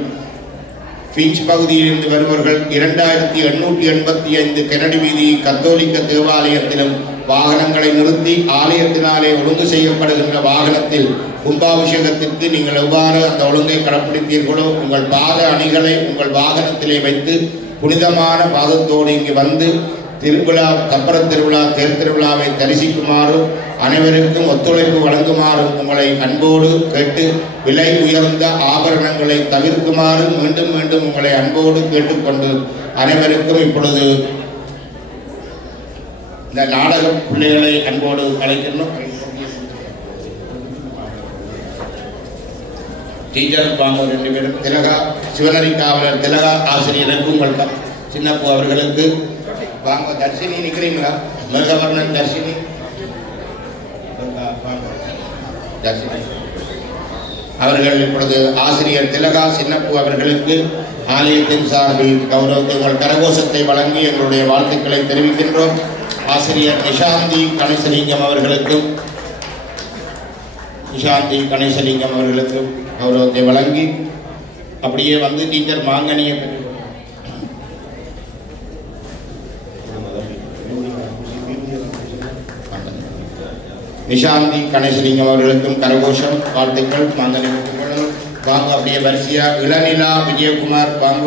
பீச் பகுதியிலிருந்து வருபவர்கள் 2885 கெனடி வீதி கத்தோலிக்க தேவாலயத்திலும் வாகனங்களை நிறுத்தி ஆலயத்தினாலே ஒழுங்கு செய்யப்படுகின்ற வாகனத்தில் கும்பாபிஷேகத்திற்கு நீங்கள் எவ்வாறு அந்த ஒழுங்கை கடைப்பிடித்தீர்களோ உங்கள் பாத அணிகளை உங்கள் வாகனத்திலே வைத்து புனிதமான பாதத்தோடு இங்கு வந்து திருவிழா தப்பர திருவிழா தேர் திருவிழாவை தரிசிக்குமாறும் அனைவருக்கும் ஒத்துழைப்பு வழங்குமாறும் உங்களை அன்போடு கேட்டு விலை உயர்ந்த ஆபரணங்களை தவிர்க்குமாறு மீண்டும் மீண்டும் உங்களை அன்போடு கேட்டுக்கொண்டு அனைவருக்கும் இப்பொழுது இந்த நாடக பிள்ளைகளை அன்போடு அழைக்கணும். டீச்சர் வாங்க 2 பேரும். திலகா சிவனரி காவலர் திலகா ஆசிரியருக்கு உங்கள் சின்னப்பூ அவர்களுக்கு வாங்க. தர்ஷினி நிற்கிறீங்களா? மேகவர்ணன் தர்ஷினி தர்ஷினி அவர்கள் இப்பொழுது ஆசிரியர் திலகா சின்னப்பூ அவர்களுக்கு ஆலயத்தின் சார்பில் கௌரவத்தை உங்கள் கரகோஷத்தை வழங்கி எங்களுடைய வாழ்த்துக்களை தெரிவிக்கின்றோம். ஆசிரியர் நிஷாந்தி கணேசலிங்கம் அவர்களுக்கும் கௌரவத்தை வழங்கி அப்படியே வந்து டீச்சர் மாங்கனியை நிஷாந்தி கணேசலிங்கம் அவர்களுக்கும் கரகோஷம் வாழ்த்துக்கள். மாங்கனி வாங்க அப்படியே வரிசையா. இளநிலா விஜயகுமார் வாங்க.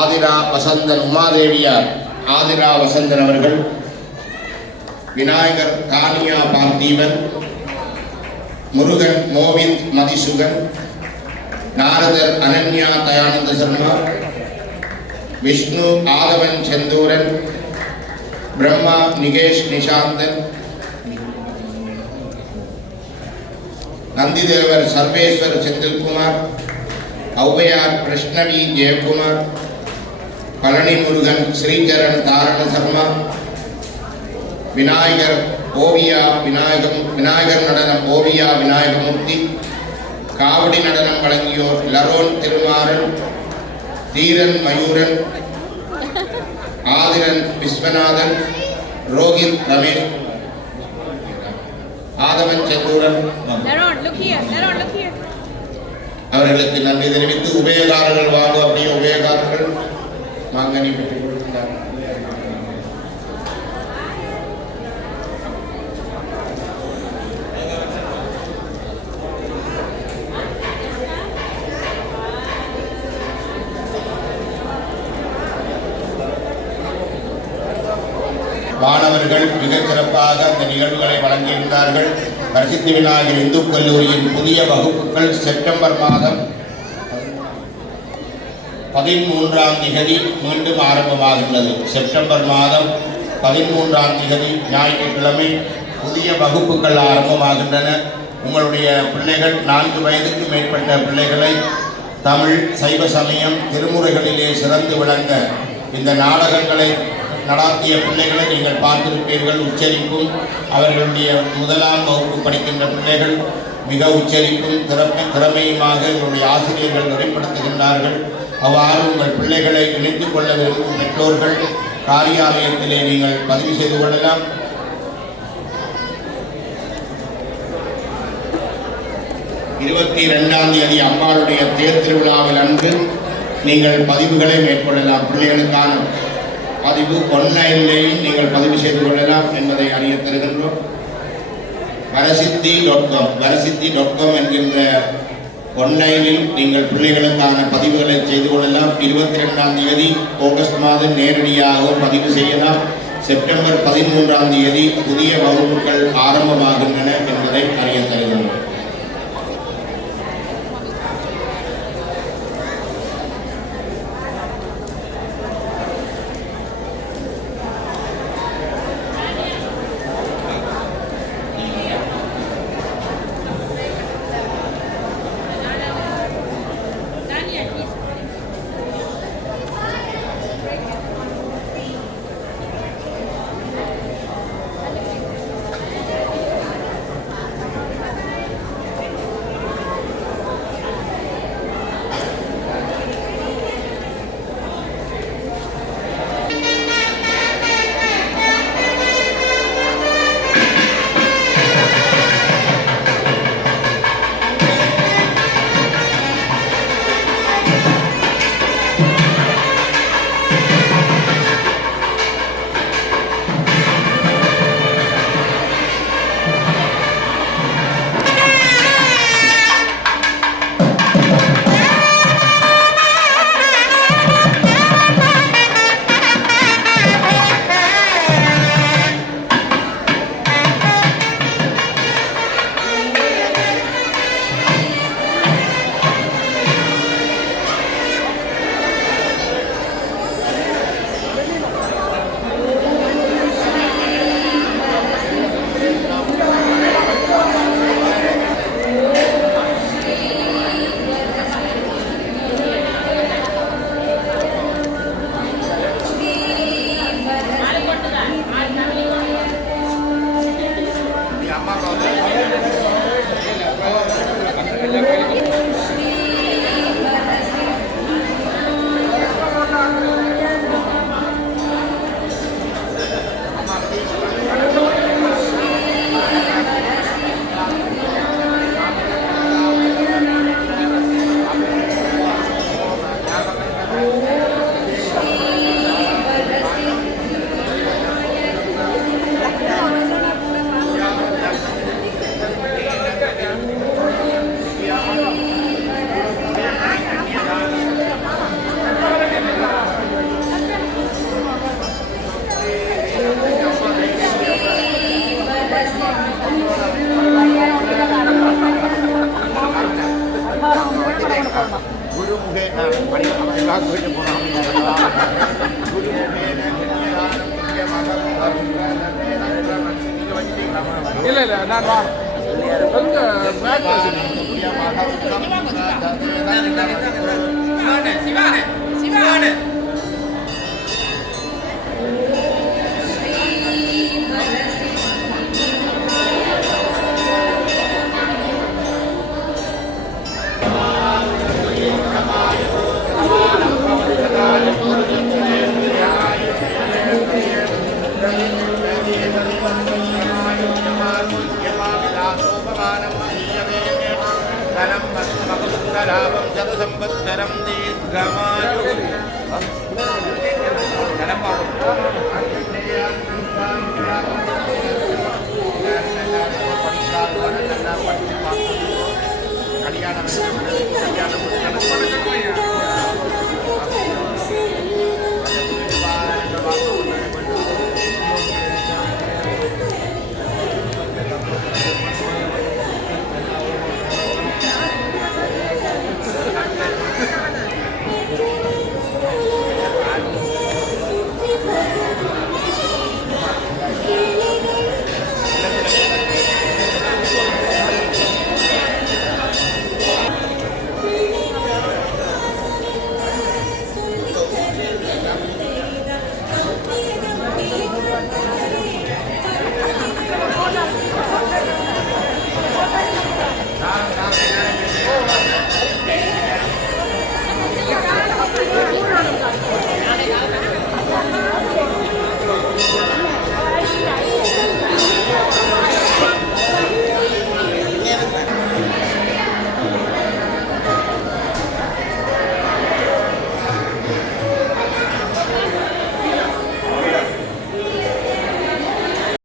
ஆதிரா வசந்தன் உமாதேவியார் ஆதிரா வசந்தன் அவர்கள், விநாயகர் கானியா பார்த்தீவன், முருகன் மோவிந்த் மதிசுகன், நாரதர் அனன்யா தயானந்த சர்மா, விஷ்ணு ஆதவன் செந்தூரன், பிரம்மா நிகேஷ் நிஷாந்தன், நந்திதேவர் சர்வேஸ்வர் செந்தில்குமார், ஔவையார் கிருஷ்ணவி ஜெயக்குமார், பழனி முருகன் ஸ்ரீச்சரண் தாரண சர்மா, விநாயகர் ஓவியா விநாயகர் நடனம் ஓவியா விநாயகமூர்த்தி, காவடி நடனம் வழங்கியோர் லரோன் திருமாறன், தீரன் மயூரன், ஆதிரன் விஸ்வநாதன், ரோஹித் ரமேஷ், ஆதவன் செந்தூரன் அவர்களுக்கு நன்றி தெரிவித்து உபயோகாரர்கள் வாங்க அப்படியே உபயோகாரர்கள் மாங்கனி பெற்றுக் கொடுக்கிறார். மாணவர்கள் மிகச் சிறப்பாக அந்த நிகழ்வுகளை வழங்கியிருந்தார்கள். பிரசித்தி விநாயகர் இந்து கல்லூரியின் புதிய வகுப்புகள் செப்டம்பர் மாதம் 13ஆம் தேதி மீண்டும் ஆரம்பமாகின்றது. செப்டம்பர் மாதம் 13ஆம் தேதி ஞாயிற்றுக்கிழமை புதிய வகுப்புகள் ஆரம்பமாகின்றன. உங்களுடைய பிள்ளைகள் 4 வயதுக்கு மேற்பட்ட பிள்ளைகளை தமிழ், சைவ சமயம், திருமுறைகளிலே சிறந்து விளங்க இந்த நாடகங்களை நடாத்திய பிள்ளைகளை நீங்கள் பார்த்திருப்பீர்கள். உச்சரிப்பும் அவர்களுடைய 1ஆம் வகுப்பு படிக்கின்ற பிள்ளைகள் மிக உச்சரிப்பும் திறமையுமாக எங்களுடைய ஆசிரியர்கள் நெறிப்படுத்துகின்றார்கள். அவ்வாறு உங்கள் பிள்ளைகளை இணைத்துக் கொள்ள விரும்பும் பெற்றோர்கள் காரியாலயத்திலே நீங்கள் பதிவு செய்து கொள்ளலாம். இருபத்தி 2ஆம் தேதி அம்பாளுடைய தேர் திருவிழாவில் அன்று நீங்கள் பதிவுகளை மேற்கொள்ளலாம். பிள்ளைகளுக்கான பதிவு ஆன்லைனிலேயும் நீங்கள் பதிவு செய்து கொள்ளலாம் என்பதை அறிய தருகின்றோம். வரசித்தி.com என்கின்ற ஆன்லைனில் நீங்கள் பிள்ளைகளுக்கான பதிவுகளை செய்து கொள்ளலாம். 22ஆம் தேதி ஆகஸ்ட் மாதம் நேரடியாக பதிவு செய்யலாம். செப்டம்பர் 13ஆம் தேதி புதிய வகுப்புகள் ஆரம்பமாகின்றன என்பதை அறிய தருகின்றோம். दीर्घमायु